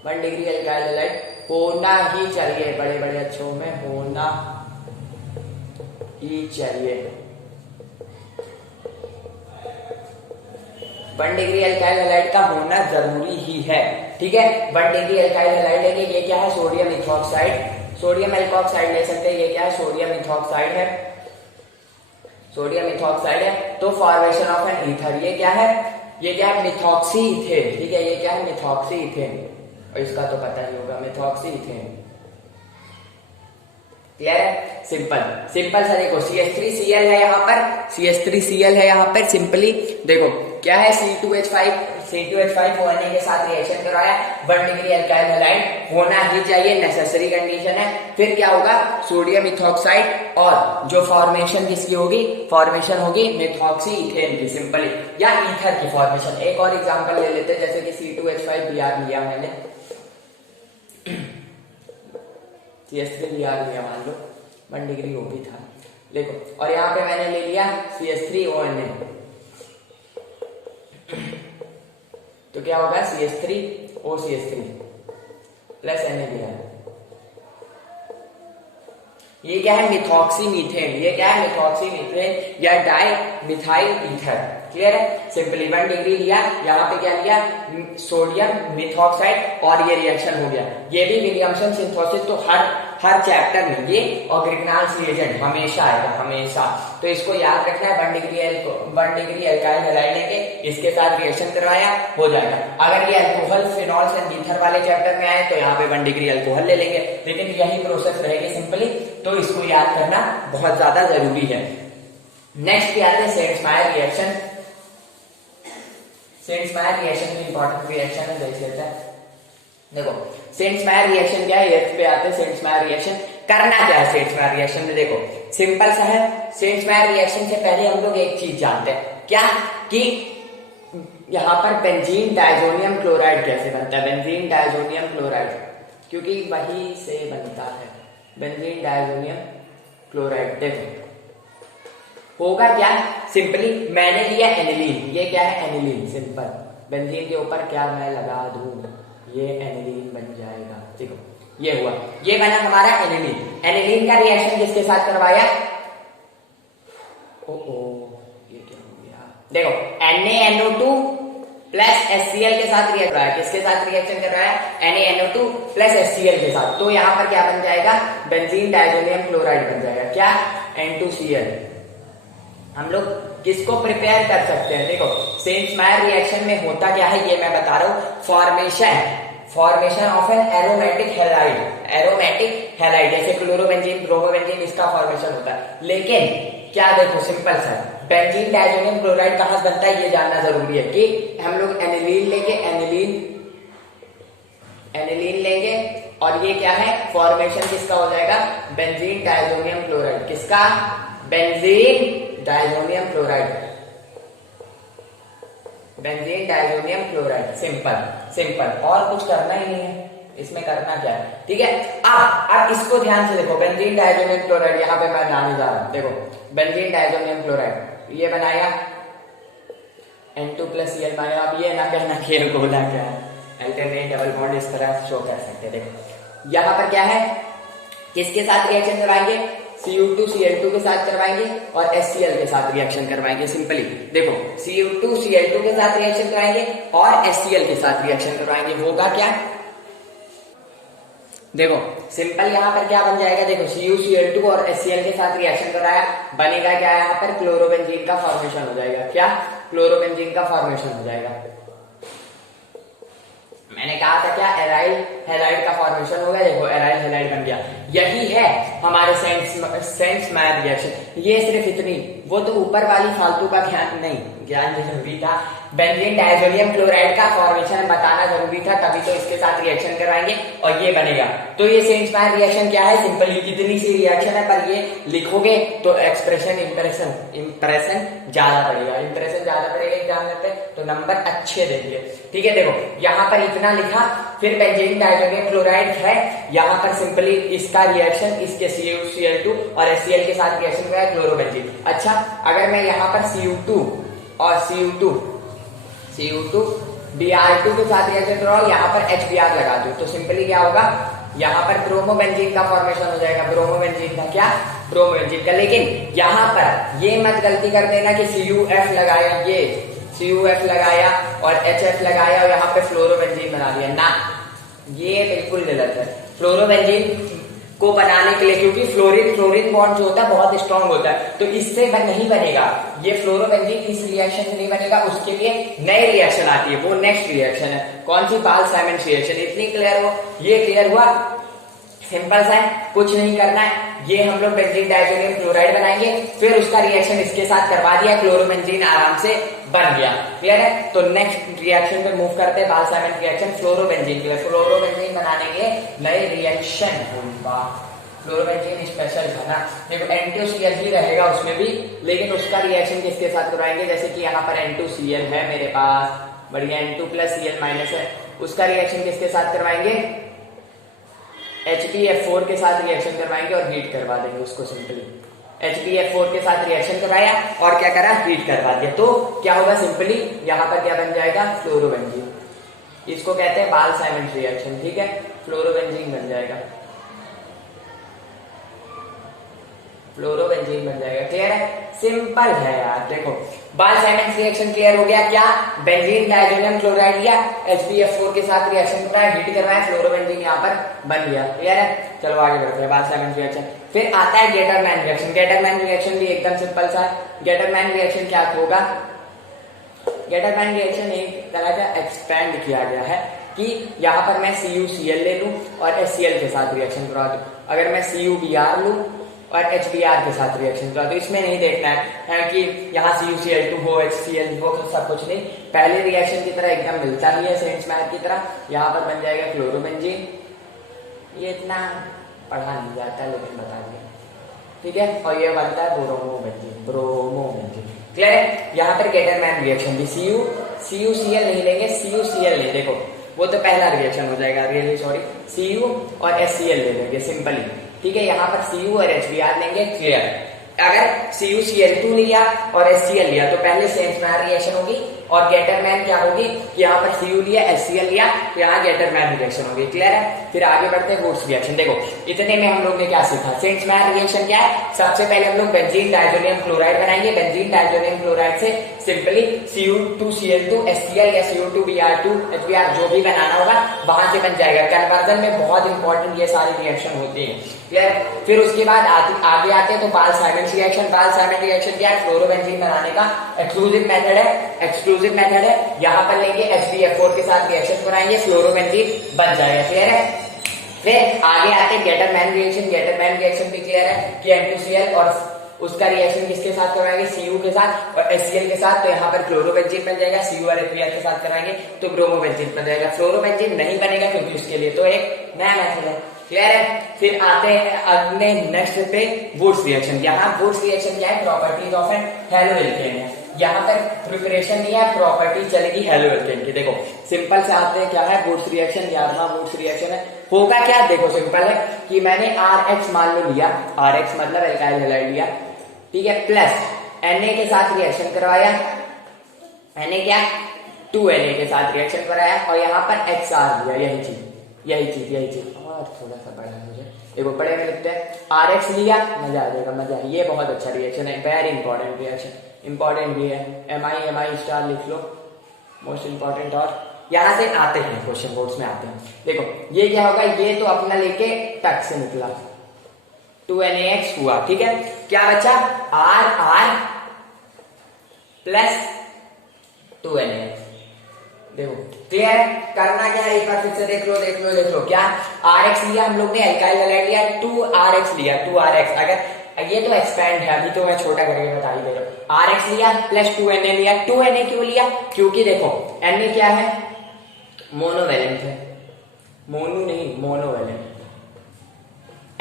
1 degree alkyl halide होना ही चाहिए, बड़े बड़े अक्षरों में होना ही चाहिए, 1 डिग्री अल्काइल हैलाइड का होना जरूरी ही है। ठीक है, 1 डिग्री अल्काइल हैलाइड लेंगे, ये क्या है, सोडियम इथॉक्साइड, सोडियम एल्कोक्साइड ले सकते हैं, ये क्या है, सोडियम इथॉक्साइड है, सोडियम इथॉक्साइड है, तो फॉर्मेशन ऑफ एन ईथर, ये क्या है, ये क्या है, मिथॉक्सी इथेन। ठीक है, ये क्या है, मिथॉक्सी इथेन, और इसका तो पता ही होगा, मिथॉक्सी इथेन। क्लियर है, सिंपल सिंपल सा देखो, CH3Cl है यहाँ पर, CH3Cl है यहाँ पर, सिंपली देखो क्या है, C2H5 होने के साथ रिएक्शन करवाया, 1 डिग्री अल्काइल हैलाइड होना ही चाहिए, नेसेसरी कंडीशन है। फिर क्या होगा, सोडियम इथॉक्साइड, और जो फॉर्मेशन किसकी होगी, फॉर्मेशन होगी मिथॉक्सी इथेन की, सिंपली, या ईथर की फॉर्मेशन। एक और एग्जांपल ले लेते हैं, जैसे कि C2H5Br लिया मैंने, CH3Br लिया, मान लो 1 डिग्री वो भी था, देखो, और यहाँ पे मैंने ले लिया CH3ONA, तो क्या होगा, CH3OCH3 प्लस Na दिया, ये क्या है, मिथॉक्सी मीथेन, ये क्या है, मिथॉक्सी मीथेन या डाई मिथाइल ईथर। क्लियर है, सिंपली 1 डिग्री लिया, यहाँ पे क्या लिया, सोडियम मिथॉक्साइड, और ये रिएक्शन हो गया। ये भी विलियमसन सिंथेसिस, तो हर चैप्टर में ये और ग्रिग्नाल्स रिएजेंट हमेशा आएगा, हमेशा, तो इसको याद रखना है। 1 डिग्री अल्काइल हैलाइड लेके इसके साथ रिएक्शन करवाया, हो जाएगा। अगर ये अल्कोहल फिनॉल्स एंड ईथर वाले चैप्टर में आए तो यहाँ पे 1 डिग्री अल्कोहल ले लेंगे, लेकिन यही प्रोसेस रहेगी सिंपली, तो इसको याद करना बहुत ज्यादा जरूरी है। नेक्स्ट पे आते हैं सेंड्समायर रिएक्शन। सेंड्समायर रिएक्शन में इंपॉर्टेंट रिएक्शन है, देख लेते हैं। देखो सेंड्समायर रिएक्शन क्या है, एथ पे आते हैं। सेंड्समायर रिएक्शन करना क्या है, सेंड्समायर रिएक्शन में देखो सिंपल सा है। सेंड्समायर रिएक्शन से पहले हम लोग एक चीज जानते हैं, क्या कि यहाँ पर बेंजीन डायजोनियम क्लोराइड कैसे बनता है, बेंजीन डायजोनियम क्लोराइड, क्योंकि वही से बनता है बेंजीन डायजोनियम क्लोराइड। देखो होगा क्या, सिंपली मैंने लिया एनिलीन, ये क्या है एनिलीन, सिंपल बेंजीन के ऊपर क्या मैं लगा दूं, ये एनिलीन बन जाएगा। देखो ये हुआ, ये बना हमारा एनिलीन। एनिलीन का रिएक्शन किसके साथ करवाया, ये क्या हो गया, देखो NaNO2 प्लस HCl के साथ रिएक्ट कर रहा है, किसके साथ रिएक्शन कर रहा है, NaNO2 प्लस HCl के साथ, तो यहाँ पर क्या बन जाएगा, बेंजीन डायजोनियम क्लोराइड बन जाएगा, क्या N2Cl। हम लोग किसको प्रिपेयर कर सकते हैं, देखो सेंड्समायर रिएक्शन में होता क्या है ये मैं बता रहा हूं, formation of an aromatic halide, aromatic halide जैसे क्लोरोबेंजीन, ब्रोमोबेंजीन, इसका फॉर्मेशन होता है। लेकिन क्या देखो सिंपल सा, बेंजीन डायजोनियम क्लोराइड कहां से बनता है ये जानना जरूरी है, कि हम लोग एनिलीन लेंगे, एनिलीन लेंगे, और ये क्या है फॉर्मेशन किसका हो जाएगा, बेंजीन डायजोनियम क्लोराइड, किसका, benzene diazonium chloride, benzene diazonium chloride, simple और कुछ करना ही नहीं है इसमें, करना क्या है, ठीक है। अब इसको ध्यान से देखो, बेंजीन डायजोनियम क्लोराइड यहाँ पे मैं लाने जा रहा हूं, देखो बेंजीन डायजोनियम क्लोराइड ये बनाया N2+Cl बनाया। अब ये ना कहना खेल गोला क्या है, अल्टरनेट डबल बॉन्ड इस तरह शो कर सकते हैं। देखो यहाँ पर क्या है, किसके साथ रिएक्शन करवाएंगे, Cu2Cl2 के साथ करवाएंगे और HCl के साथ रिएक्शन करवाएंगे। सिंपली देखो Cu2Cl2 के साथ रिएक्शन कराएंगे और HCl के साथ रिएक्शन करवाएंगे, होगा क्या, देखो सिंपल यहाँ पर क्या बन जाएगा, देखो CuCl2 और HCl के साथ रिएक्शन कराया, बनेगा क्या, यहाँ पर क्लोरोबेंजीन का फॉर्मेशन हो जाएगा, क्या क्लोरोबेंजीन का फॉर्मेशन हो जाएगा। मैंने कहा था क्या, एराइल हैलाइड का फॉर्मेशन होगा, देखो एराइल हैलाइड बन गया। यही है हमारे सेंस मैथ रिएक्शन। ये सिर्फ इतनी, वो तो ऊपर वाली फालतू का ज्ञान नहीं, ज्ञान जरूरी था। बेंजीन डायजोनियम क्लोराइड का फॉर्मेशन बताना जरूरी था, तभी तो इसके साथ रिएक्शन करवाएंगे और ये बनेगा। तो ये सेंस मैथ रिएक्शन क्या है, सिंपली कितनी सी रिएक्शन है, पर ये लिखोगे तो एक्सप्रेशन इंप्रेशन ज्यादा पड़ेगा, इंप्रेशन ज्यादा पड़ेगा एग्जाम में, तो नंबर अच्छे देंगे। ठीक है, देखो यहाँ पर इतना लिखा, फिर बेंजीन डायजोनियम क्लोराइड है, यहाँ पर सिंपली इसका रिएक्शन इसके CuCl2 और HCl के साथ रिएक्शन हुआ है क्लोरोबेंजीन। अच्छा, अगर मैं यहाँ पर Cu2 और Cu2 Br2 के साथ रिएक्शन करवाऊं, यहाँ पर HBr लगा दूं, तो सिंपली क्या होगा, यहाँ पर ब्रोमोबेंजीन का फॉर्मेशन हो जाएगा। ब्रोमोबेंजीन का क्या, ब्रोमोबेंजीन का। लेकिन यहाँ पर ये मत गलती कर देना कि CuF लगाया, ये CuF लगाया और HF लगाया और यहाँ पे फ्लोरोबेंजीन बना दिया ना, ये बिल्कुल गलत है। फ्लोरोबेंजीन को बनाने के लिए, क्योंकि फ्लोरीन बॉन्ड जो होता है बहुत स्ट्रांग होता है, तो इससे नहीं बनेगा ये फ्लोरोबेंजीन, इस रिएक्शन से नहीं बनेगा, उसके लिए नई रिएक्शन आती है, वो नेक्स्ट रिएक्शन है। कौन सी, बाल-साइमंड रिएक्शन। इतनी क्लियर हो, ये क्लियर हुआ, सिंपल सा है, कुछ नहीं करना है। ये हम लोग बेंजीन डायजोनियम क्लोराइड बनाएंगे, फिर उसका रिएक्शन इसके साथ करवा दिया, क्लोरोबेंजीन आराम से बन गया। क्लियर है, तो नेक्स्ट रिएक्शन पे मूव करते हैं, बाल-साइमंड रिएक्शन फ्लोरोबेंजीन के लिए। फ्लोरोबेंजीन बनाने के नए रिएक्शन होगा, फ्लोरोबेंजीन स्पेशल है ना, देखो NaCl ही रहेगा उसमें भी, लेकिन उसका रिएक्शन किसके साथ करवाएंगे, जैसे कि यहाँ पर N2Cl है मेरे पास, बढ़िया, N2+Cl- है, उसका रिएक्शन किसके साथ करवाएंगे, HbF4 के साथ रिएक्शन करवाएंगे और हीट करवा देंगे उसको। सिंपली HbF4 के साथ रिएक्शन करवाया और क्या करा, हीट करवा दिया, तो क्या होगा, सिंपली यहाँ पर क्या बन जाएगा, फ्लोरोबेंजीन। इसको कहते हैं बाल-साइमंड रिएक्शन। ठीक है, फ्लोरोबेंजीन बन जाएगा, फ्लोरोबेंजीन बन जाएगा। क्लियर है, सिंपल है यार। देखो बाल-साइमंड रिएक्शन क्लियर हो गया, क्या, बेंजीन डायजोनियम क्लोराइड लिया, HbF4 के साथ रिएक्शन कराया, हीट करवाया, फ्लोरोबेंजीन यहाँ पर बन गया। क्लियर है, चलो आगे बढ़ते हैं, बाल-साइमंड रिएक्शन। फिर आता है गेटरमैन रिएक्शन। गेटरमैन रिएक्शन भी एकदम सिंपल सा है। गेटरमैन रिएक्शन क्या होगा, गेटरमैन रिएक्शन एक तरह का एक्सपेंड किया गया है कि यहाँ पर मैं CuCl ले लूं और HCl के साथ रिएक्शन करवा दूं। अगर मैं CuBr लूं और HBr के साथ रिएक्शन करा, तो इसमें नहीं देखना है कि यहाँ CuCl2 हो, HCl हो, सब कुछ नहीं, पहले रिएक्शन की तरह एकदम मिलता ही है, सेंस मैथ की तरह। यहाँ पर बन जाएगा क्लोरोबेंजीन, ये इतना पढ़ा नहीं जाता लेकिन बता दिया। ठीक है, और ये बनता है ब्रोमोबेंजीन। क्लियर है, यहाँ पर गेटरमैन रिएक्शन भी CuCl नहीं लेंगे, CuCl ले, देखो वो तो पहला रिएक्शन हो जाएगा, रियली सॉरी, Cu और HCl ले लेंगे सिंपली। ठीक है, यहाँ पर Cu और HBr लेंगे। क्लियर, अगर CuCl2 लिया और HCl लिया तो पहले सेंस मैथ रिएक्शन होगी, और गेटरमैन क्या होगी कि यहाँ पर Cu लिया, HCl लिया, तो यहाँ गेटरमैन रिएक्शन होगी। क्लियर है, फिर आगे बढ़ते हैं वुड्स रिएक्शन। देखो इतने में हम लोग ने क्या सीखा, सेंस मैथ रिएक्शन क्या है, सबसे पहले हम लोग बेंजीन डायजोनियम क्लोराइड बनाएंगे। बेंजीन डायजोनियम क्लोराइड से सिंपली Cu2Cl2 HCl या Cu2Br2 HBr जो भी बनाना होगा वहां से बन जाएगा। कन्वर्जन में बहुत इंपॉर्टेंट ये सारी रिएक्शन होती है। क्लियर, फिर उसके बाद आगे आते हैं तो बाल-साइमंड रिएक्शन। बाल-साइमंड रिएक्शन क्या है, फ्लोरोबेंजीन बनाने का एक्सक्लूसिव मेथड है, एक्सक्लूसिव मेथड है। यहाँ पर लेंगे HbF4 के साथ रिएक्शन कराएंगे, फ्लोरोबेंजीन बन जाएगा। क्लियर है, फिर आगे आते हैं गेटरमैन रिएक्शन। गेटरमैन रिएक्शन भी क्लियर है कि N2Cl और उसका रिएक्शन किसके साथ करवाएंगे, Cu के साथ और HCl के साथ, तो यहाँ पर क्लोरोबेंजीन बन जाएगा। Cu और HBr के साथ कराएंगे तो ब्रोमोबेंजीन बन जाएगा। फ्लोरोबेंजीन नहीं बनेगा क्योंकि उसके लिए तो एक नया मेथड है। क्लियर है, फिर आते हैं अपने नेक्स्ट पे वुड्स रिएक्शन। यहाँ वुड्स रिएक्शन क्या है, प्रॉपर्टीज ऑफ एन हेलोएल्केन है। यहाँ पर प्रिपरेशन नहीं है, प्रॉपर्टी चलेगी हेलोएल्केन की। देखो सिंपल से आते हैं, क्या है वुड्स रिएक्शन, यहाँ वुड्स रिएक्शन है। होगा क्या, देखो सिंपल है कि मैंने RH मान लो लिया, RH मतलब एल्काइल हैलाइड लिया, ठीक है, प्लस Na के साथ रिएक्शन करवाया, Na क्या 2Na के साथ रिएक्शन कराया और यहाँ पर XR लिया, यही चीज और थोड़ा सा बड़ा है मुझे, देखो बड़े में लिखते हैं RH लिया, मजा आ जाएगा, मजा। ये बहुत अच्छा रिएक्शन है, वेरी इंपॉर्टेंट रिएक्शन, इंपॉर्टेंट भी है। Mi स्टार लिख लो, मोस्ट इंपॉर्टेंट। और यहाँ से आते हैं क्वेश्चन बोर्ड्स में आते हैं। देखो ये क्या होगा, ये तो अपना लेके टक से निकला, 2NaX हुआ, ठीक है, क्या बचा RR प्लस 2NaX, देखो क्लियर है। करना क्या है, एक बार फिर से देख लो क्या RX लिया हम लोग ने, अल्काइल हैलाइड लिया, 2RX लिया, 2RX। अगर ये तो एक्सपैंड है, अभी तो मैं छोटा करके बता ही दे रहा हूँ। RX लिया प्लस 2Na लिया। 2Na क्यों लिया, क्योंकि देखो Na क्या है, मोनोवेलेंट है, मोनो नहीं मोनोवेलेंट।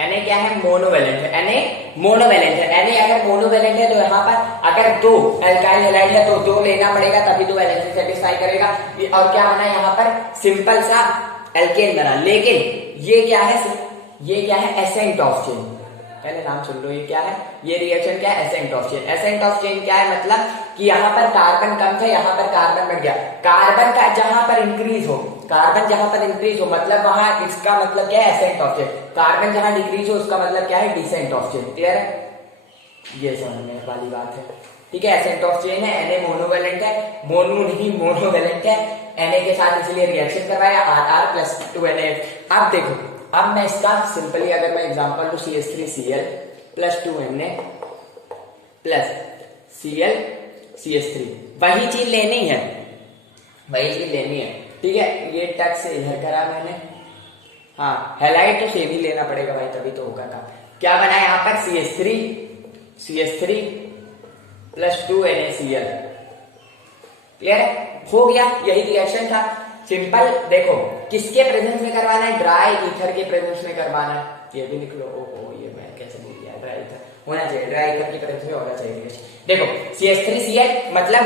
Na क्या है, मोनोवेलेंट है, Na मोनोवेलेंट है। Na अगर मोनोवेलेंट है तो यहाँ पर अगर दो अल्काइल हैलाइड है तो दो लेना पड़ेगा, तभी तो वैलेंसी सेटिस्फाई करेगा। और क्या बना यहाँ पर, सिंपल सा एल्केन बना। लेकिन ये क्या है, एसेंट ऑफ चेन। पहले नाम सुन लो, ये क्या है, ये रिएक्शन क्या है, ascent of chain. Ascent of chain क्या है, मतलब कि यहाँ पर कार्बन कम था, यहाँ पर कार्बन बढ़ गया। कार्बन का जहां पर इंक्रीज हो, मतलब वहां इसका मतलब क्या है, एसेंट ऑफ चेन। कार्बन जहां डिक्रीज हो उसका मतलब क्या है, डिसेंट ऑफ चेन। क्लियर है, ये समझने वाली बात है। ठीक है, एसेंट ऑफ चेन है, Na मोनोवेलेंट है, मोनो नहीं मोनोवेलेंट है, Na के साथ इसलिए रिएक्शन करवाया, RR प्लस 2Na। अब देखो, अब मैं इसका सिंपली अगर मैं एग्जांपल लूं, CH3Cl plus 2Na plus Cl CH3, वही चीज लेनी है, ठीक है। ये टक से इधर करा मैंने, हाँ हैलाइड तो सेम ही लेना पड़ेगा भाई, तभी तो होगा काम। क्या बना यहाँ पर, CH3 प्लस 2NaCl। क्लियर हो गया, यही रिएक्शन था, सिंपल। देखो किसके प्रेजेंस में करवाना है, ड्राई ईथर के प्रेजेंस में करवाना है। ये भी लिख लो, ओहो ये मैं कैसे भूल गया, ड्राई ईथर होना चाहिए, ड्राई ईथर के प्रेजेंस में होना चाहिए। देखो CH3Cl मतलब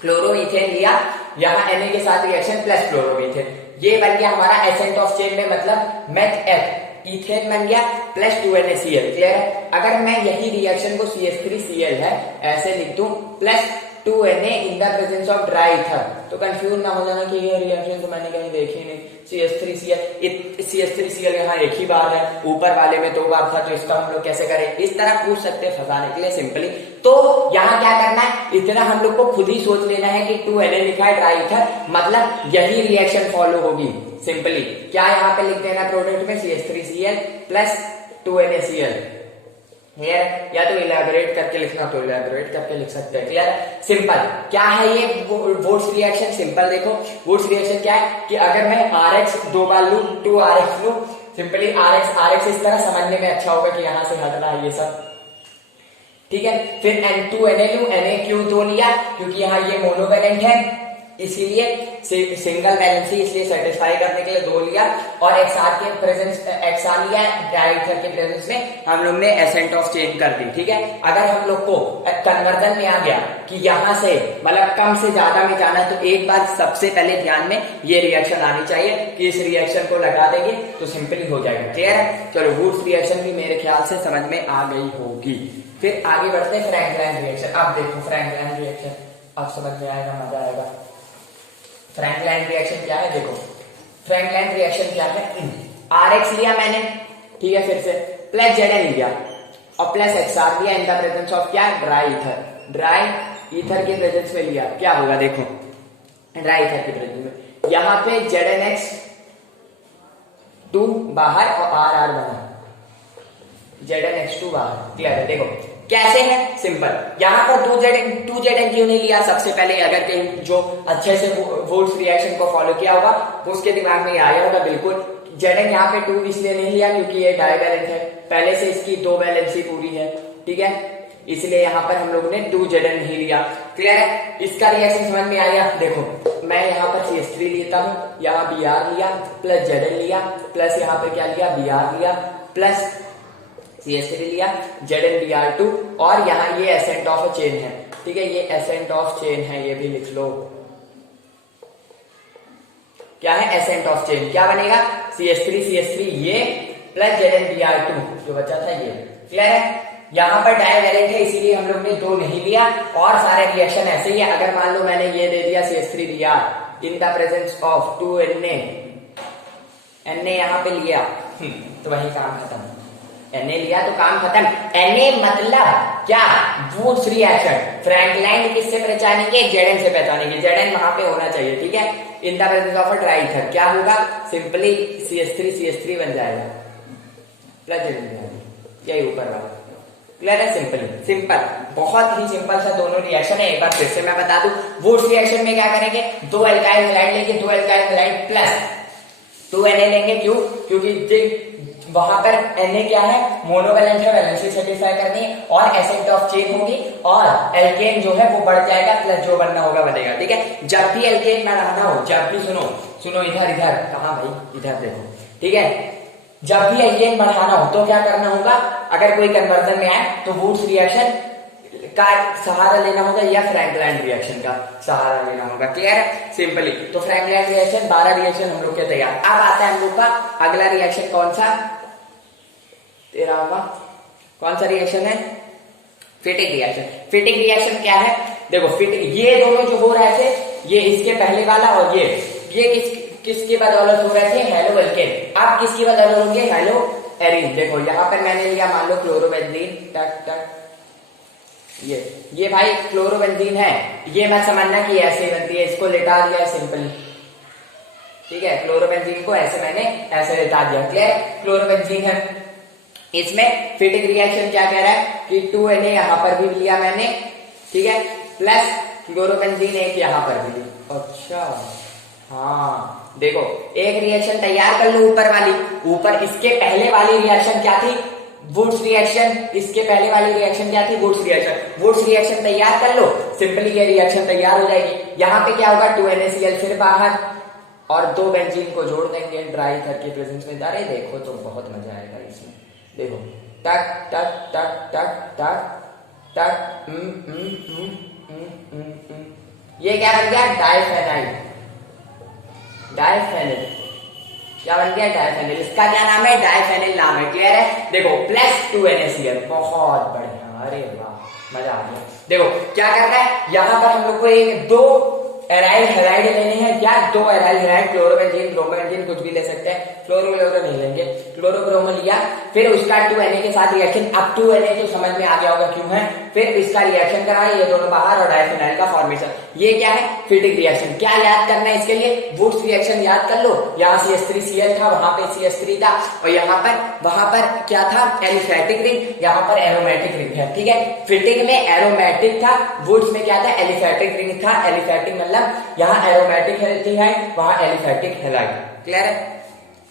क्लोरोमीथेन लिया, यहाँ Na के साथ रिएक्शन प्लस क्लोरोमीथेन, ये बन गया हमारा एसेंट ऑफ चेन में, मतलब मेथ F, इथेन बन गया प्लस 2NaCl। क्लियर है। अगर मैं यही रिएक्शन को CH3Cl है ऐसे लिख दूं plus 2Na in the presence of dry ether, तो कंफ्यूज ना हो जाना कि ये रिएक्शन तो मैंने कहीं देखी नहीं। CH3Cl यहाँ एक ही बार है, ऊपर वाले में 2 बार था, तो इसका हम लोग कैसे करें, इस तरह पूछ सकते हैं फंसाने के लिए सिंपली। तो यहाँ क्या करना है, इतना हम लोग को खुद ही सोच लेना है कि 2Na लिखा है ड्राई ईथर, मतलब यही रिएक्शन फॉलो होगी। सिंपली क्या यहाँ पे लिख देना प्रोडक्ट में, CH3Cl प्लस 2NaCl। क्लियर, या तो इलेबोरेट करके लिखना तो इलेबोरेट करके लिख सकते हैं। Clear, simple. क्या है ये वुड्स रिएक्शन, सिंपल देखो वुड्स रिएक्शन क्या है कि अगर मैं RX 2 बार लू, 2RX लू, सिंपली RX इस तरह समझने में अच्छा होगा कि यहां से हटना है ये सब, ठीक है। फिर N2Na लू, Na क्यों 2 लिया, क्योंकि यहाँ ये मोनोवेलेंट है, इसीलिए सिंगल वैलेंसी इसलिए सेटिस्फाई करने के लिए 2 लिया, और XR के प्रेजेंस XR लिया ड्राई ईथर के प्रेजेंस में हम लोग ने एसेंट ऑफ चेन कर दी। ठीक है, अगर हम लोग को कन्वर्जन में आ गया कि यहां से मतलब कम से ज्यादा में जाना है, तो एक बार सबसे पहले ध्यान में ये रिएक्शन आनी चाहिए कि इस रिएक्शन को लगा देंगे तो सिंपली हो जाएगा। क्लियर है, चलो वुड्स रिएक्शन भी मेरे ख्याल से समझ में आ गई होगी। फिर आगे बढ़ते हैं फ्रैंकलाइन रिएक्शन। अब देखो फ्रैंकलाइन रिएक्शन अब समझ में आएगा, मजा आएगा। फ्रैंकलाइन रिएक्शन क्या है, देखो फ्रैंकलाइन रिएक्शन क्या है, RX लिया मैंने, ठीक है, फिर से प्लस Zn लिया और प्लस XR लिया इन द प्रेजेंस ऑफ क्या, ड्राई ईथर के प्रेजेंस में लिया, क्या होगा देखो ड्राई ईथर के प्रेजेंस में, यहां पे ZnX2 बाहर और RR बना, ZnX2 बाहर। क्लियर है, देखो कैसे है, सिंपल। यहां पर 2Zn क्यों नहीं लिया, सबसे पहले अगर कहीं जो अच्छे से वुड्स रिएक्शन को फॉलो किया होगा तो उसके दिमाग में आया होगा बिल्कुल। Zn यहाँ पे 2 इसलिए नहीं लिया क्योंकि ये डाइवैलेंट है, पहले से इसकी 2 वैलेंसी पूरी है, ठीक है, इसलिए यहाँ पर हम लोग ने 2Zn नहीं लिया। क्लियर है, इसका रिएक्शन समझ में आया। देखो मैं यहाँ पर CH3 लेता हूँ, यहाँ Br लिया प्लस Zn लिया प्लस यहाँ पे क्या लिया, Br लिया प्लस CH3 लिया, ZnBr2, और यहाँ ये एसेंट ऑफ चेन है, ठीक है, ये एसेंट ऑफ चेन है, ये भी लिख लो। क्या है, एसेंट ऑफ चेन, क्या बनेगा CH3 ये प्लस ZnBr2 जो बचा था ये। क्लियर है, यहाँ पर डाइवैलेंट है इसीलिए हम लोग ने 2 नहीं लिया, और सारे रिएक्शन ऐसे ही है। अगर मान लो मैंने ये दे दिया CH3Br in the presence of 2Na, Na यहाँ पे लिया तो वही काम खत्म, Na लिया तो काम खत्म। Na मतलब क्या, वुड्स रिएक्शन। फ्रैंकलाइन किससे पहचानेंगे, Zn से पहचानेंगे, Zn वहां पे होना चाहिए, ठीक है, in the presence of a dry ether. क्या होगा, सिंपली CH3 बन जाएगा प्लस Zn, यही ऊपर वाला। क्लियर है? सिंपल सिंपल, बहुत ही सिंपल सा दोनों रिएक्शन है। एक बार फिर से मैं बता दूं, वुड्स रिएक्शन में क्या करेंगे, 2 एल्काइल हैलाइड लेंगे, 2 एल्काइल हैलाइड प्लस 2 Na लेंगे। क्यों? क्योंकि वहां पर Na क्या है, मोनोवैलेंट है, वैलेंसी सेटिस्फाई करनी है और एसिड ऑफ चेन होगी और एल्केन जो है वो बढ़ जाएगा, प्लस जो बनना होगा बनेगा। ठीक है, जब भी एल्केन बढ़ाना हो, जब भी सुनो इधर कहा भाई, इधर देखो। ठीक है, जब भी एल्केन बढ़ाना हो तो क्या करना होगा, अगर कोई कन्वर्जन में आए तो वुड्स रिएक्शन का सहारा लेना होगा या फ्रैंकलैंड रिएक्शन का सहारा लेना होगा। क्लियर है? सिंपली तो फ्रैंकलैंड रिएक्शन 12 रिएक्शन हम लोग के तैयार। अब आता है हम लोग का अगला रिएक्शन, कौन सा, 13वां कौन सा रिएक्शन है, फिटिंग रिएक्शन। फिटिंग रिएक्शन क्या है, देखो फिटिंग, ये दोनों जो हो रहे थे, ये इसके पहले वाला और ये किसके बदौलत हो रहे थे, हेलो एल्केन। अब किसकी बदौलत होंगे, हेलो एरीन। देखो यहाँ पर मैंने लिया मान लो क्लोरोबेंजीन, टक टक, ये भाई क्लोरोबेंजीन है, ये मत समझना कि ऐसे ही बनती है, इसको लेटा दिया सिंपली। ठीक है, क्लोरोबेंजीन को ऐसे मैंने ऐसे लेटा दिया। क्लियर? क्लोरोबेंजीन है, इसमें फिटिंग रिएक्शन क्या कह रहा है कि 2Na यहां पर भी लिया मैंने, ठीक है, प्लस क्लोरोबेंजीन एक यहां पर भी लिया। अच्छा हाँ, देखो एक रिएक्शन तैयार कर लो ऊपर वाली, ऊपर इसके पहले वाली रिएक्शन क्या थी, वुड्स रिएक्शन। इसके पहले वाली रिएक्शन क्या थी, वुड्स रिएक्शन। वुड्स रिएक्शन तैयार कर लो, सिंपली ये रिएक्शन तैयार हो जाएगी। यहाँ पे क्या होगा, 2NaCl फिर बाहर और 2 बेंजीन को जोड़ देंगे ड्राई करके प्रेजेंस में। अरे देखो तो बहुत मजा आएगा इसमें, देखो टक टक टक टक टक टक। ये क्या बन गया, डाइफेनाइल। डाइफेनिल क्या बन गया, डाइफेनिल। इसका क्या नाम है, डाइफेनिल नाम है। क्लियर है? देखो प्लस 2NaCl, बहुत बढ़िया, अरे वाह मजा आ गया। देखो क्या करना है, यहां पर हम लोग को एक 2 एराइल हैलाइड लेने हैं, क्या 2 एराइल हैलाइड, क्लोरोबेंजीन ब्रोमोबेंजीन कुछ भी ले सकते हैं, क्लोरोक्लोरो नहीं लेंगे, क्लोरोब्रोमो लिया, फिर उसका 2Na के साथ रिएक्शन। अब 2Na तो समझ में आ गया होगा क्यों है, फिर इसका रिएक्शन कराया, ये दोनों बाहर और डाइफेनाइल का फॉर्मेशन। ये क्या है, फिटिंग रिएक्शन। क्या याद करना है इसके लिए, वुड्स रिएक्शन याद कर लो। यहाँ CH3Cl था, वहां पे CH3 था और यहाँ पर वहां पर क्या था, एलिफैटिक रिंग, यहाँ पर एरोमेटिक रिंग है। ठीक है, फिटिंग में एरोमेटिक था, वुड्स में क्या था, एलिफैटिक रिंग था। एलिफैटिक मतलब यहाँ एरोमेटिक है, वहां एलिफैटिक हैलाइड। क्लियर है?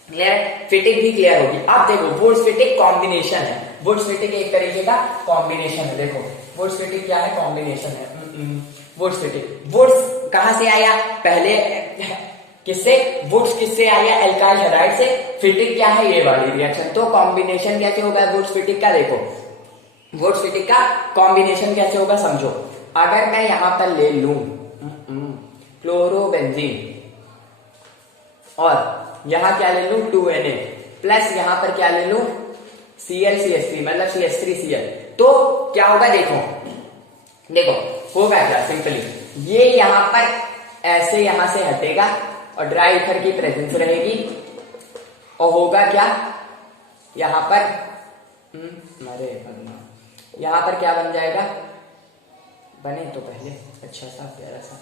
क्लियर, फिटिंग भी क्लियर होगी। अब देखो वुड्स फिटिंग कॉम्बिनेशन है, वुड्स फिटिंग एक तरीके का कॉम्बिनेशन है। देखो वुड्स फिटिंग क्या है, कॉम्बिनेशन है। वुड्स फिटिंग, वुड्स कहां से आया, पहले किससे, वुड्स किससे आया, एल्काइल हैलाइड से। फिटिंग क्या है, ये वाली रिएक्शन। तो कॉम्बिनेशन कैसे होगा वुड्स फिटिंग का, देखो वुड्स फिटिंग का कॉम्बिनेशन कैसे होगा समझो। अगर मैं यहां पर ले लूं क्लोरोबेंजीन और यहां क्या ले लूं 2Na प्लस यहां पर क्या ले लूं ClCH3 मतलब CH3Cl, तो क्या होगा, देखो होगा क्या, सिंपली ये यहां पर ऐसे यहां से हटेगा और ड्राई ईथर की प्रेजेंस रहेगी और होगा क्या, यहां पर यहां पर क्या बन जाएगा, बने तो पहले अच्छा सा प्यारा सा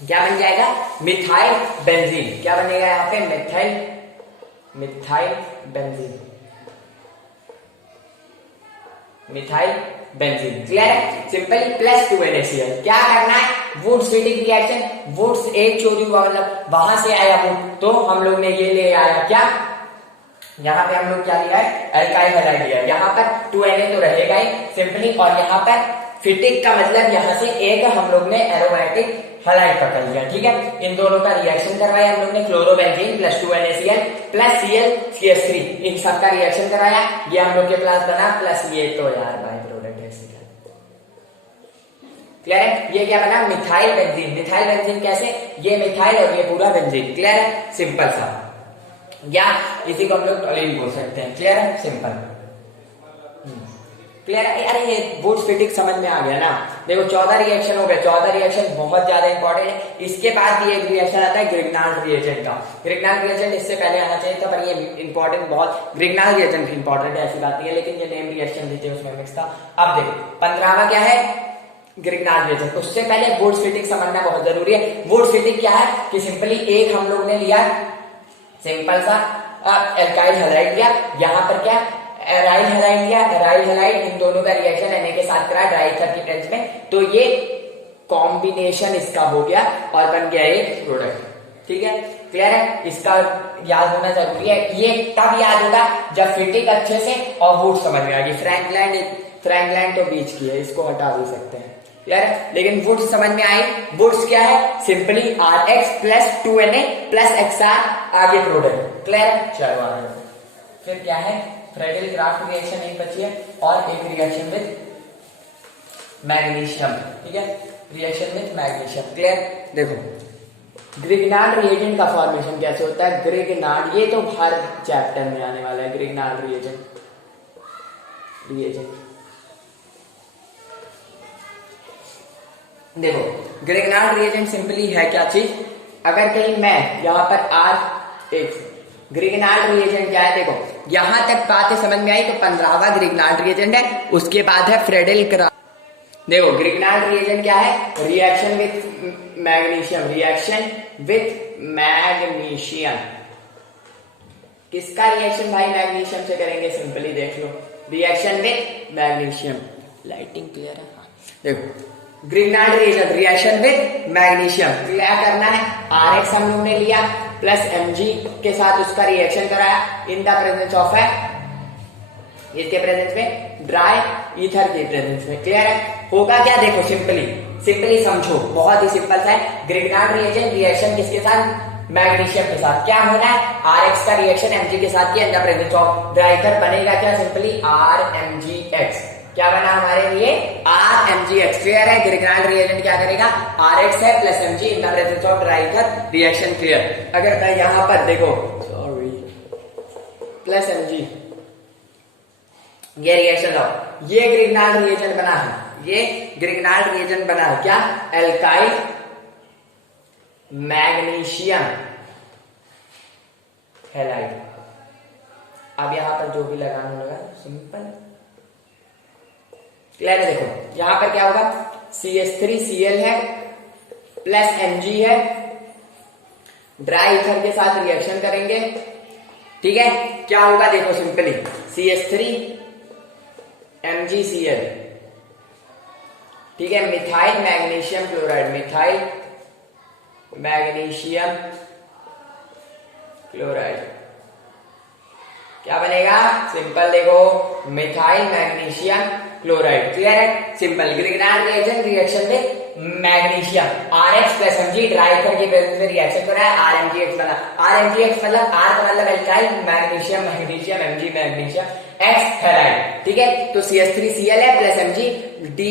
क्या बन जाएगा, मिथाइल बेंजीन। क्या बनेगा यहाँ पे, methyl benzene, methyl benzene. Clear है, सिंपली प्लस 2NaCl। क्या करना है, वुड्स फिटिंग रिएक्शन, वुड्स एक चोरी हुआ मतलब वहां से आया वुड, तो हम लोग ने ये ले आया क्या, यहाँ पे हम लोग क्या लिया है, एल्काइल हैलाइड लिया है। यहाँ पर 2Na तो रहेगा ही सिंपली, और यहाँ पर फिटिंग का मतलब यहाँ से एक हम लोग ने एरोमेटिक हैलाइड पकड़ लिया। ठीक है, इन दोनों का रिएक्शन करवाया हम लोग ने, chlorobenzene plus 2NaCl plus ClCH3, इन सब का रिएक्शन कराया, ये हम लोग के पास बना, प्लस ये तो यार बाय प्रोडक्ट है। क्लियर है, ये क्या बना, मिथाइल बेंजीन। मिथाइल बेंजीन कैसे, ये मिथाइल और ये पूरा बेंजीन। क्लियर है, सिंपल सा, या इसी को हम लोग टॉलिन बोल सकते हैं। क्लियर है, सिंपल क्लियर है। अरे ये वुड्स फिटिंग समझ में आ गया ना। देखो 14 रिएक्शन हो गए, 14 रिएक्शन बहुत ज्यादा इंपॉर्टेंट है। इसके बाद भी एक रिएक्शन आता है ग्रिग्नाल्ड रिएजेंट का। ग्रिग्नाल्ड रिएजेंट इससे पहले आना चाहिए था, पर ये इंपॉर्टेंट बहुत, ग्रिग्नाल्ड रिएजेंट इंपॉर्टेंट है ऐसी बात नहीं है, लेकिन ये नेम रिएक्शन देते हैं उसमें मिक्स था। अब देखो 15वां क्या है, ग्रिग्नाल्ड रिएजेंट। उससे पहले वुड्स फिटिंग समझना बहुत जरूरी है। वुड्स फिटिंग क्या है कि सिंपली एक हम लोग ने लिया सिंपल सा एल्काइल हैलाइड लिया, यहाँ पर क्या एराइल हैलाइड लिया, एराइल हैलाइड, इन दोनों का रिएक्शन Na के साथ करा ड्राई ईथर की प्रेजेंस में, तो ये कॉम्बिनेशन इसका हो गया और बन गया एक प्रोडक्ट। ठीक है, क्लियर है? इसका याद होना जरूरी है। ये तब याद होगा जब फिटिंग अच्छे से और वुड समझ में आएगी। फ्रैंकलैंड तो बीच की है, इसको हटा भी सकते हैं, क्लियर है? लेकिन वुड्स समझ में आई। वुड्स क्या है? Simply Rx plus 2Na plus XR, आगे प्रोडक्ट, क्लियर? चलो आगे फिर क्या है? फ्रेडल क्राफ्ट रिएक्शन एक बची है और एक रिएक्शन विद मैग्नीशियम। ठीक है, रिएक्शन विद मैग्नीशियम, क्लियर? देखो ग्रिग्नार्ड रिएजेंट का फॉर्मेशन कैसे होता है? ग्रिग्नार्ड, ये तो हर चैप्टर में आने वाला है। ग्रिग्नार्ड रिएजेंट देखो, ग्रिग्नार्ड रिएजेंट सिंपली है क्या चीज? अगर कहीं मैं यहां पर R ग्रिग्नार्ड रिएजेंट क्या है? देखो यहां तक बातें समझ में आई तो 15वां ग्रिग्नार्ड रिएजेंट है। उसके बाद है फ्रेडल क्राफ्ट। देखो ग्रिग्नार्ड रिएजेंट क्या है? Reaction with magnesium, reaction with magnesium. किसका रिएक्शन भाई मैग्नीशियम से करेंगे? सिंपली देख लो, reaction with magnesium. Lighting clear है? देखो Grignard reagent reaction with magnesium, क्या करना है? Rx हम लोग ने लिया प्लस Mg के साथ उसका रिएक्शन कराया इन द प्रेजेंस ऑफ है, इसके प्रेजेंस में, ड्राई ईथर के प्रेजेंस में, क्लियर है? होगा क्या? देखो सिंपली समझो, बहुत ही सिंपल है। ग्रिग्नार्ड रिएजेंट रिएक्शन किसके साथ? मैग्नीशियम के साथ। क्या होना है? Rx का रिएक्शन Mg के साथ किया in the presence of dry ether, बनेगा क्या? Simply RMgX। क्या बना हमारे लिए? RMgX, क्लियर है? ग्रिग्नार्ड रिएजेंट क्या करेगा? Rx है plus Mg in the presence of dry ether, reaction clear. अगर मैं यहां पर देखो सॉरी प्लस Mg, ये रिएक्शन लो, ये ग्रिग्नार्ड रिएजेंट बना है, ये ग्रिग्नार्ड रिएजेंट बना है क्या? Alkyl magnesium halide. अब यहां पर जो भी लगाना होगा सिंपल, क्लियर है? देखो यहां पर क्या होगा? CH3Cl है प्लस Mg है, ड्राई ईथर के साथ रिएक्शन करेंगे। ठीक है, क्या होगा? देखो सिंपली CH3 MgCl, ठीक है, methyl magnesium chloride, methyl magnesium chloride, क्या बनेगा? सिंपल देखो मिथाइल मैग्नीशियम क्लोराइड, क्लियर है? Simple Grignard reagent reaction with magnesium, Rx plus Mg dry ether की प्रेजेंस में रिएक्शन कर रहा है, RMgX बना। RMgX मतलब R का मतलब alkyl, magnesium Mg magnesium, X halide. ठीक है, तो CH3Cl है प्लस Mg, De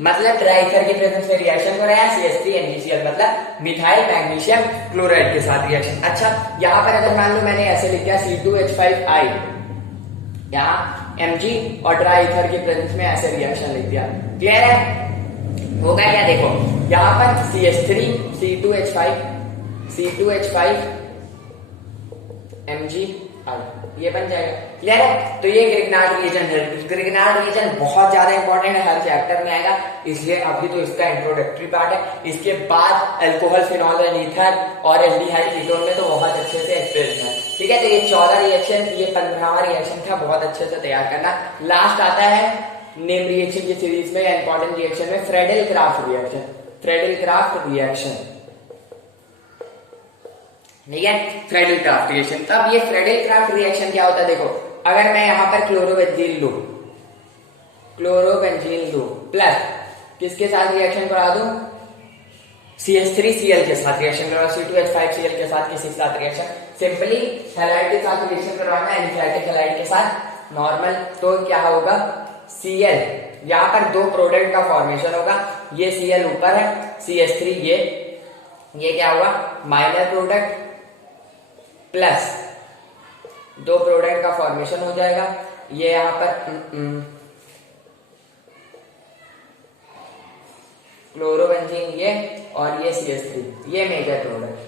मतलब ड्राई ईथर की प्रेजेंस में रिएक्शन हो रहा है, CH3MgCl मतलब मिथाइल मैग्नीशियम क्लोराइड के साथ रिएक्शन। अच्छा, यहां पर अगर मान लो मैंने ऐसे लिख दिया C2H5I, यहाँ Mg और ड्राई ईथर की प्रेजेंस में ऐसे रिएक्शन लिख दिया, क्लियर है? होगा क्या? देखो यहां पर CH3 C2H5 Mg ये बन जाएगा, क्लियर है? तो ये ग्रिग्नार्ड रिएजेंट है। ग्रिग्नार्ड रिएजेंट बहुत ज्यादा इंपॉर्टेंट है, हर चैप्टर में आएगा, इसलिए अभी तो इसका इंट्रोडक्टरी पार्ट है। इसके बाद अल्कोहल, फिनॉल और ईथर और एल्डिहाइड कीटोन में तो बहुत अच्छे से एक्सप्रेस है। ठीक है, तो ये 14 रिएक्शन, ये 15वां रिएक्शन था, बहुत अच्छे से तैयार करना। लास्ट आता है नेम रिएक्शन की सीरीज में, इंपॉर्टेंट रिएक्शन में Friedel craft reaction, Friedel craft reaction, ठीक है? Friedel craft reaction. तब ये फ्रेडल क्राफ्ट रिएक्शन क्या होता है? देखो अगर मैं यहां पर क्लोरोबेंजीन लूं प्लस किसके साथ रिएक्शन करा दूं? CH3Cl के साथ रिएक्शन करवा, C2H5Cl के साथ किसी के साथ रिएक्शन, सिंपली हैलाइड के साथ रिएक्शन करवाना है, एलिफैटिक हैलाइड के साथ नॉर्मल, तो क्या होगा? Cl, यहां पर दो प्रोडक्ट का फॉर्मेशन होगा, ये Cl ऊपर है, CH3 ये क्या हुआ? माइनर प्रोडक्ट प्लस दो प्रोडक्ट का फॉर्मेशन हो जाएगा, ये यहां पर क्लोरोबेंजीन ये और ये CH3, ये मेजर प्रोडक्ट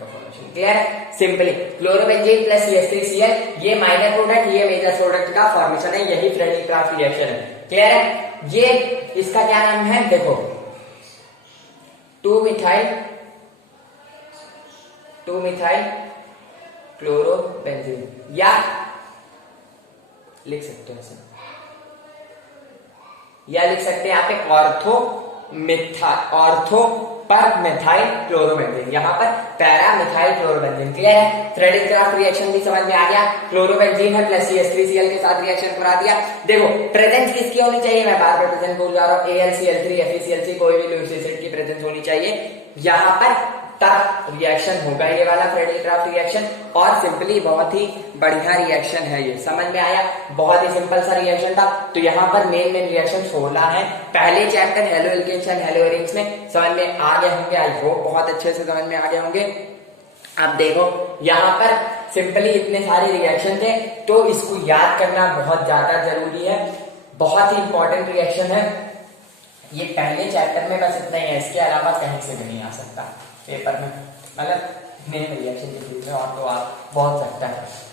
का फॉर्मेशन, क्लियर है? सिंपली क्लोरोबेंजीन प्लस CH3Cl, ये माइनर प्रोडक्ट, ये मेजर प्रोडक्ट का फॉर्मेशन है, यही फ्रेडल क्राफ्ट रिएक्शन है, क्लियर है? ये इसका क्या नाम है? देखो 2 मिथाइल क्लोरोबेंजीन, या लिख सकते हो ऐसे, या लिख सकते हैं यहाँ पे ऑर्थो पर मिथाइल क्लोरोबेंजीन, यहाँ पर पैरा मिथाइल क्लोरोबेंजीन। क्लियर है? थ्रेडिंग क्राफ्ट रिएक्शन भी समझ में आ गया। क्लोरोबेंजीन है प्लस CH3Cl के साथ रिएक्शन करा दिया। देखो प्रेजेंस किसकी होनी चाहिए, मैं बार बार प्रेजेंस बोल जा रहा हूँ, AlCl3 FeCl3 कोई भी लुईस एसिड की प्रेजेंस होनी चाहिए यहाँ पर, तब रिएक्शन होगा ये वाला थ्रेडिंग क्राफ्ट रिएक्शन। और सिंपली बहुत ही बढ़िया रिएक्शन है ये, समझ में आया? बहुत ही सिंपल सा रिएक्शन था। तो यहाँ पर मेन रिएक्शन 16 है। पहले chapter haloalkanes and haloarenes में समझ में आ गए होंगे, आई होप बहुत अच्छे से समझ में आ गए होंगे। अब देखो यहाँ पर सिंपली इतने सारे रिएक्शन थे, तो इसको याद करना बहुत ज्यादा जरूरी है, बहुत ही इंपॉर्टेंट रिएक्शन है ये। पहले चैप्टर में बस इतना ही है, इसके अलावा कहीं से भी नहीं आ सकता पेपर में, मतलब मेन रिएक्शन के फील्ड में, और तो आप बहुत सकता है।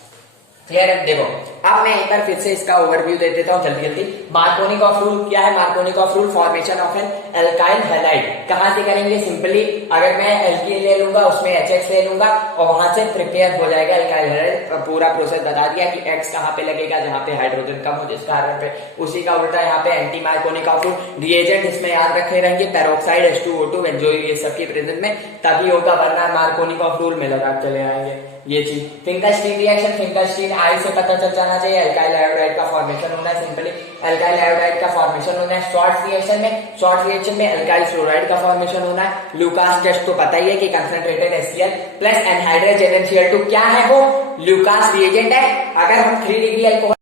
क्लियर है? देखो अब मैं एक बार फिर से इसका ओवरव्यू दे देता हूँ जल्दी जल्दी। मार्कोनिकॉफ रूल क्या है? Markovnikov rule formation of an alkyl halide कहां से करेंगे? सिंपली अगर मैं एल्कीन ले लूंगा, उसमें HX ले लूंगा और वहां से प्रिपेयर हो जाएगा एल्काइल हैलाइड। पूरा प्रोसेस बता दिया कि X कहां पे लगेगा, जहां पे हाइड्रोजन कम हो जिस कार्बन पे, उसी का उल्टा यहाँ पे एंटी मार्कोनिकॉफ रूल। रिएजेंट इसमें याद रखे रहेंगे पेरोक्साइड H2O2 बेंजोइक, ये सब की प्रेजेंस में तभी होगा, वरना मार्कोनिकॉफ रूल में लगा चले आएंगे ये चीज। फिंकलस्टीन रिएक्शन, फिंकलस्टीन आई से पता चल जाना चाहिए, एल्काइल आयोडाइड का फॉर्मेशन होना है, सिंपली एल्काइल आयोडाइड का फॉर्मेशन होना है। शॉर्ट रिएक्शन में एल्काइल फ्लोराइड का फॉर्मेशन होना है। लुकास टेस्ट तो पता ही है कि concentrated HCl plus anhydrous NaCl2 क्या है? वो लुकास रिएजेंट है। अगर हम 3 डिग्री अल्कोहल